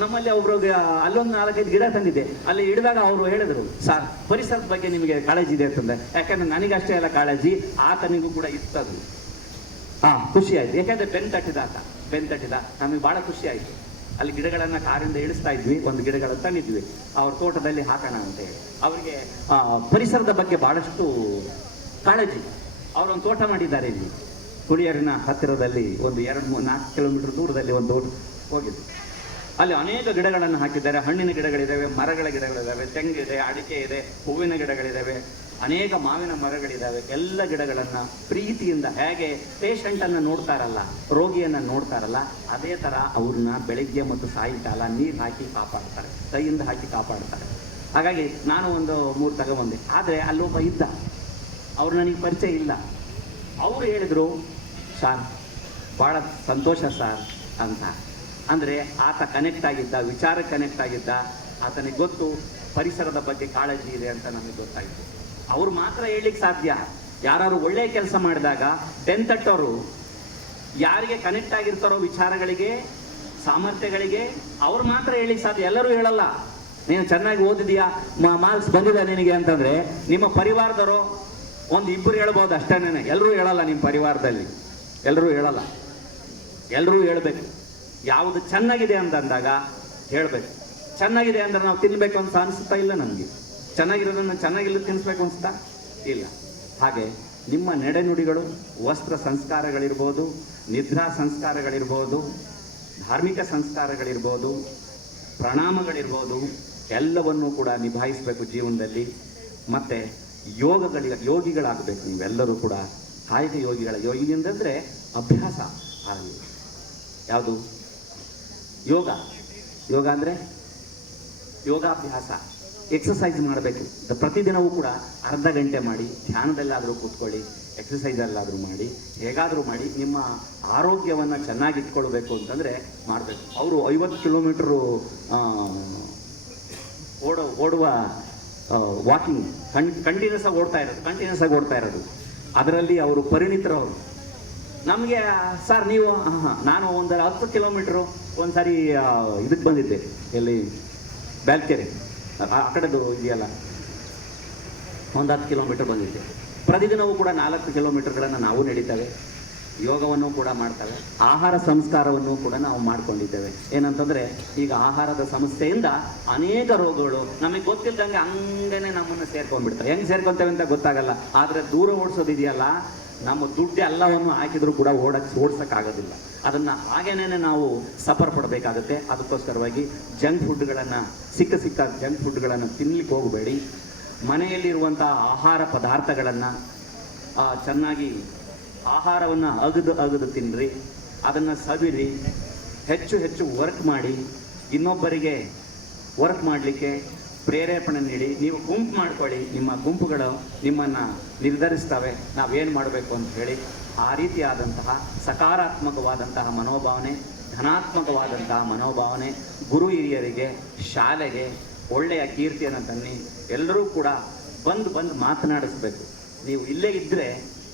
ನಮ್ಮಲ್ಲಿ ಒಬ್ರಿಗೆ ಅಲ್ಲೊಂದು 4-5 ಗಿಡ ತಂದಿದ್ದೆ. ಅಲ್ಲಿ ಹಿಡಿದಾಗ ಅವರು ಹೇಳಿದ್ರು, ಸರ್ ಪರಿಸರದ ಬಗ್ಗೆ ನಿಮಗೆ ಕಾಳಜಿ ಇದೆ ಅಂತಂದೆ. ಯಾಕಂದರೆ ನನಗಷ್ಟೇ ಎಲ್ಲ ಕಾಳಜಿ, ಆತನಿಗೂ ಕೂಡ ಇತ್ತದು. ಖುಷಿ ಆಯಿತು. ಯಾಕಂದರೆ ಬೆನ್ ತಟ್ಟಿದ ನಮಗೆ ಭಾಳ ಖುಷಿ ಆಯಿತು. ಅಲ್ಲಿ ಗಿಡಗಳನ್ನು ಕಾರಿಂದ ಇಳಿಸ್ತಾ ಇದ್ವಿ, ಒಂದು ಗಿಡಗಳನ್ನು ತಂದಿದ್ವಿ, ಅವ್ರ ತೋಟದಲ್ಲಿ ಹಾಕೋಣ ಅಂತ ಹೇಳಿ. ಅವರಿಗೆ ಪರಿಸರದ ಬಗ್ಗೆ ಭಾಳಷ್ಟು ಕಾಳಜಿ. ಅವರೊಂದು ತೋಟ ಮಾಡಿದ್ದಾರೆ ಇಲ್ಲಿ ಹುಳಿಯಾರಿನ ಹತ್ತಿರದಲ್ಲಿ, ಒಂದು 2-4 ಕಿಲೋಮೀಟರ್ ದೂರದಲ್ಲಿ ಒಂದು ತೋಟ ಹೋಗಿದ್ದು. ಅಲ್ಲಿ ಅನೇಕ ಗಿಡಗಳನ್ನು ಹಾಕಿದ್ದಾರೆ. ಹಣ್ಣಿನ ಗಿಡಗಳಿದ್ದಾವೆ, ಮರಗಳ ಗಿಡಗಳಿದ್ದಾವೆ, ತೆಂಗಿದೆ, ಅಡಿಕೆ ಇದೆ, ಹೂವಿನ ಗಿಡಗಳಿದ್ದಾವೆ, ಅನೇಕ ಮಾವಿನ ಮರಗಳಿದ್ದಾವೆ. ಎಲ್ಲ ಗಿಡಗಳನ್ನು ಪ್ರೀತಿಯಿಂದ, ಹೇಗೆ ಪೇಷಂಟನ್ನು ನೋಡ್ತಾರಲ್ಲ, ರೋಗಿಯನ್ನು ನೋಡ್ತಾರಲ್ಲ, ಅದೇ ಥರ ಅವ್ರನ್ನ ಬೆಳಗ್ಗೆ ಮತ್ತು ಸಾಯಂಕಾಲ ನೀರು ಹಾಕಿ ಕಾಪಾಡ್ತಾರೆ, ಕೈಯಿಂದ ಹಾಕಿ ಕಾಪಾಡ್ತಾರೆ. ಹಾಗಾಗಿ ನಾನು ಒಂದು 3 ತಗೊಂಬಂದೆ. ಆದರೆ ಅಲ್ಲೊಬ್ಬ ಇದ್ದ, ಅವ್ರು ನನಗೆ ಪರಿಚಯ ಇಲ್ಲ. ಅವರು ಹೇಳಿದರು, ಸರ್ ಭಾಳ ಸಂತೋಷ ಸರ್ ಅಂತ. ಅಂದರೆ ಆತ ಕನೆಕ್ಟ್ ಆಗಿದ್ದ, ವಿಚಾರಕ್ಕೆ ಕನೆಕ್ಟ್ ಆಗಿದ್ದ, ಆತನಿಗೆ ಗೊತ್ತು ಪರಿಸರದ ಬಗ್ಗೆ ಕಾಳಜಿ ಇದೆ ಅಂತ ನಮಗೆ ಗೊತ್ತಾಯಿತು. ಅವ್ರು ಮಾತ್ರ ಹೇಳಲಿಕ್ಕೆ ಸಾಧ್ಯ. ಯಾರು ಒಳ್ಳೆಯ ಕೆಲಸ ಮಾಡಿದಾಗ ಬೆಂತಟ್ಟೋರು, ಯಾರಿಗೆ ಕನೆಕ್ಟ್ ಆಗಿರ್ತಾರೋ ವಿಚಾರಗಳಿಗೆ, ಸಾಮರ್ಥ್ಯಗಳಿಗೆ, ಅವ್ರು ಮಾತ್ರ ಹೇಳಲಿಕ್ಕೆ ಸಾಧ್ಯ. ಎಲ್ಲರೂ ಹೇಳಲ್ಲ. ನೀನು ಚೆನ್ನಾಗಿ ಓದಿದೀಯಾ, ಮಾರ್ಕ್ಸ್ ಬಂದಿದೆ ನಿನಗೆ ಅಂತಂದರೆ ನಿಮ್ಮ ಪರಿವಾರದವರು 1-2 ಹೇಳ್ಬೋದು ಅಷ್ಟೇನೆ. ಎಲ್ಲರೂ ಹೇಳಲ್ಲ. ನಿಮ್ಮ ಪರಿವಾರದಲ್ಲಿ ಎಲ್ಲರೂ ಹೇಳಲ್ಲ. ಎಲ್ಲರೂ ಹೇಳಬೇಕು. ಯಾವುದು ಚೆನ್ನಾಗಿದೆ ಅಂತಂದಾಗ ಹೇಳಬೇಕು. ಚೆನ್ನಾಗಿದೆ ಅಂದರೆ ನಾವು ತಿನ್ನಬೇಕು ಅಂತ ಅನಿಸ್ತಾ ಇಲ್ಲ ನಮಗೆ. ಚೆನ್ನಾಗಿರೋದನ್ನು ಚೆನ್ನಾಗಿಲ್ಲ ತಿನ್ನಿಸ್ಬೇಕು ಅನಿಸ್ತಾ ಇಲ್ಲ. ಹಾಗೆ ನಿಮ್ಮ ನಡೆನುಡಿಗಳು, ವಸ್ತ್ರ ಸಂಸ್ಕಾರಗಳಿರ್ಬೋದು, ನಿದ್ರಾ ಸಂಸ್ಕಾರಗಳಿರ್ಬೋದು, ಧಾರ್ಮಿಕ ಸಂಸ್ಕಾರಗಳಿರ್ಬೋದು, ಪ್ರಣಾಮಗಳಿರ್ಬೋದು, ಎಲ್ಲವನ್ನೂ ಕೂಡ ನಿಭಾಯಿಸಬೇಕು ಜೀವನದಲ್ಲಿ. ಮತ್ತು ಯೋಗಿಗಳಾಗಬೇಕು ನೀವೆಲ್ಲರೂ ಕೂಡ. ಕಾಯಿಕ ಯೋಗಿ ಅಂತಂದರೆ ಅಭ್ಯಾಸ ಆಗಲಿ. ಯಾವುದು ಯೋಗ ಅಂದರೆ ಯೋಗಾಭ್ಯಾಸ, ಎಕ್ಸಸೈಸ್ ಮಾಡಬೇಕು. ಪ್ರತಿದಿನವೂ ಕೂಡ ಅರ್ಧ ಗಂಟೆ ಮಾಡಿ, ಧ್ಯಾನದಲ್ಲಾದರೂ ಕೂತ್ಕೊಳ್ಳಿ, ಎಕ್ಸಸೈಸಲ್ಲಾದರೂ ಮಾಡಿ, ಹೇಗಾದರೂ ಮಾಡಿ ನಿಮ್ಮ ಆರೋಗ್ಯವನ್ನು ಚೆನ್ನಾಗಿಟ್ಕೊಳ್ಬೇಕು ಅಂತಂದರೆ ಮಾಡಬೇಕು. ಅವರು 50 ಕಿಲೋಮೀಟ್ರು ಓಡುವ ವಾಕಿಂಗ್ ಕಂಟಿನ್ಯೂಸ್ ಆಗಿ ಓಡ್ತಾ ಇರೋದು ಅದರಲ್ಲಿ ಅವರು ಪರಿಣಿತರವರು. ನಮಗೆ ಸರ್ ನೀವು ನಾನು ಒಂದು 10 ಕಿಲೋಮೀಟ್ರು ಒಂದ್ಸಾರಿ ಇದಕ್ಕೆ ಬಂದಿದ್ದೆ, ಎಲ್ಲಿ ಬ್ಯಾಲ್ಕೆರೆ ಆ ಕಡೆದು ಇದೆಯಲ್ಲ, ಒಂದು 10 ಕಿಲೋಮೀಟರ್ ಬಂದಿದ್ದೆ. ಪ್ರತಿದಿನವೂ ಕೂಡ 4 ಕಿಲೋಮೀಟರ್ಗಳನ್ನು ನಾವು ನಡೀತೇವೆ, ಯೋಗವನ್ನು ಕೂಡ ಮಾಡ್ತೇವೆ, ಆಹಾರ ಸಂಸ್ಕಾರವನ್ನು ಕೂಡ ನಾವು ಮಾಡ್ಕೊಂಡಿದ್ದೇವೆ. ಏನಂತಂದ್ರೆ ಈಗ ಆಹಾರದ ಸಮಸ್ಯೆಯಿಂದ ಅನೇಕ ರೋಗಗಳು ನಮಗೆ ಗೊತ್ತಿಲ್ದಂಗೆ ಹಂಗೇನೆ ನಮ್ಮನ್ನು ಸೇರ್ಕೊಂಡ್ಬಿಡ್ತವೆ. ಹೆಂಗ್ ಸೇರ್ಕೊಂತೇವೆ ಅಂತ ಗೊತ್ತಾಗಲ್ಲ. ಆದ್ರೆ ದೂರ ಓಡಿಸೋದಿದೆಯಲ್ಲ, ನಮ್ಮ ದುಡ್ಡು ಎಲ್ಲವನ್ನು ಹಾಕಿದ್ರು ಕೂಡ ಓಡ್ಸಕ್ಕಾಗೋದಿಲ್ಲ. ಅದನ್ನ ಹಾಗೇನೆ ನಾವು ಸಫರ್ ಪಡಬೇಕಾಗುತ್ತೆ. ಅದಕ್ಕೋಸ್ಕರವಾಗಿ ಜಂಕ್ ಫುಡ್ಗಳನ್ನು ಸಿಕ್ಕ ಜಂಕ್ ಫುಡ್ಗಳನ್ನು ತಿನ್ಲಿಕ್ಕೆ ಹೋಗಬೇಡಿ. ಮನೆಯಲ್ಲಿರುವಂತಹ ಆಹಾರ ಪದಾರ್ಥಗಳನ್ನು ಚೆನ್ನಾಗಿ ಆಹಾರವನ್ನು ಅಗದು ತಿನ್ನಿರಿ, ಅದನ್ನು ಸವಿರಿ, ಹೆಚ್ಚು ವರ್ಕ್ ಮಾಡಿ, ಇನ್ನೊಬ್ಬರಿಗೆ ವರ್ಕ್ ಮಾಡಲಿಕ್ಕೆ ಪ್ರೇರೇಪಣೆ ನೀಡಿ. ನೀವು ಗುಂಪು ಮಾಡ್ಕೊಳ್ಳಿ, ನಿಮ್ಮ ಗುಂಪುಗಳು ನಿಮ್ಮನ್ನು ನಿರ್ಧರಿಸ್ತವೆ ನಾವೇನು ಮಾಡಬೇಕು ಅಂತ ಹೇಳಿ. ಆ ರೀತಿಯಾದಂತಹ ಸಕಾರಾತ್ಮಕವಾದಂತಹ ಮನೋಭಾವನೆ, ಧನಾತ್ಮಕವಾದಂತಹ ಮನೋಭಾವನೆ, ಗುರು ಹಿರಿಯರಿಗೆ, ಶಾಲೆಗೆ ಒಳ್ಳೆಯ ಕೀರ್ತಿಯನ್ನು ತನ್ನಿ. ಎಲ್ಲರೂ ಕೂಡ ಬಂದು ಮಾತನಾಡಿಸ್ಬೇಕು. ನೀವು ಇಲ್ಲೇ ಇದ್ದರೆ,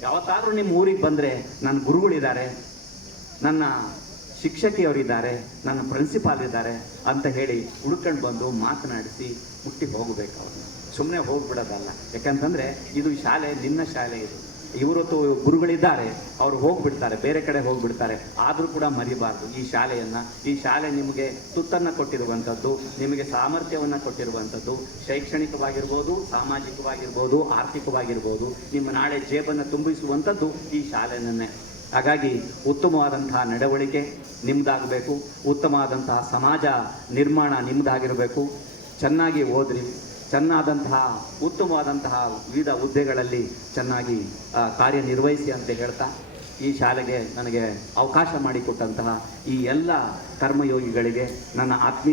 ಯಾವತ್ತಾದ್ರೂ ನಿಮ್ಮ ಊರಿಗೆ ಬಂದರೆ ನನ್ನ ಗುರುಗಳಿದ್ದಾರೆ, ನನ್ನ ಶಿಕ್ಷಕಿಯವರಿದ್ದಾರೆ, ನನ್ನ ಪ್ರಿನ್ಸಿಪಾಲ್ ಇದ್ದಾರೆ ಅಂತ ಹೇಳಿ ಹುಡ್ಕೊಂಡು ಬಂದು ಮಾತನಾಡಿಸಿ ಮುಟ್ಟಿ ಹೋಗಬೇಕು. ಅವ್ರನ್ನ ಸುಮ್ಮನೆ ಹೋಗ್ಬಿಡೋದಲ್ಲ. ಯಾಕಂತಂದರೆ ಇದು ಶಾಲೆ, ನಿನ್ನ ಶಾಲೆ ಇದು. ಇವರತ್ತು ಗುರುಗಳಿದ್ದಾರೆ, ಅವರು ಹೋಗ್ಬಿಡ್ತಾರೆ, ಬೇರೆ ಕಡೆ ಹೋಗ್ಬಿಡ್ತಾರೆ. ಆದರೂ ಕೂಡ ಮರಿಬಾರ್ದು ಈ ಶಾಲೆಯನ್ನು. ಈ ಶಾಲೆ ನಿಮಗೆ ತುತ್ತನ್ನು ಕೊಟ್ಟಿರುವಂಥದ್ದು, ನಿಮಗೆ ಸಾಮರ್ಥ್ಯವನ್ನು ಕೊಟ್ಟಿರುವಂಥದ್ದು, ಶೈಕ್ಷಣಿಕವಾಗಿರ್ಬೋದು, ಸಾಮಾಜಿಕವಾಗಿರ್ಬೋದು, ಆರ್ಥಿಕವಾಗಿರ್ಬೋದು. ನಿಮ್ಮ ನಾಳೆ ಜೇಬನ್ನು ತುಂಬಿಸುವಂಥದ್ದು ಈ ಶಾಲೆಯನ್ನೇ. ಹಾಗಾಗಿ ಉತ್ತಮವಾದಂತಹ ನಡವಳಿಕೆ ನಿಮ್ಮದಾಗಬೇಕು, ಉತ್ತಮವಾದಂತಹ ಸಮಾಜ ನಿರ್ಮಾಣ ನಿಮ್ಮದಾಗಿರಬೇಕು. ಚೆನ್ನಾಗಿ ಓದ್ರಿ, ಚೆನ್ನಾದಂತಹ ಉತ್ತಮವಾದಂತಹ ವಿವಿಧ ಹುದ್ದೆಗಳಲ್ಲಿ ಚೆನ್ನಾಗಿ ಕಾರ್ಯನಿರ್ವಹಿಸಿ ಅಂತ ಹೇಳ್ತಾ, ಈ ಶಾಲೆಗೆ ನನಗೆ ಅವಕಾಶ ಮಾಡಿಕೊಟ್ಟಂತಹ ಈ ಎಲ್ಲ ಕರ್ಮಯೋಗಿಗಳಿಗೆ ನನ್ನ ಆತ್ಮೀಯ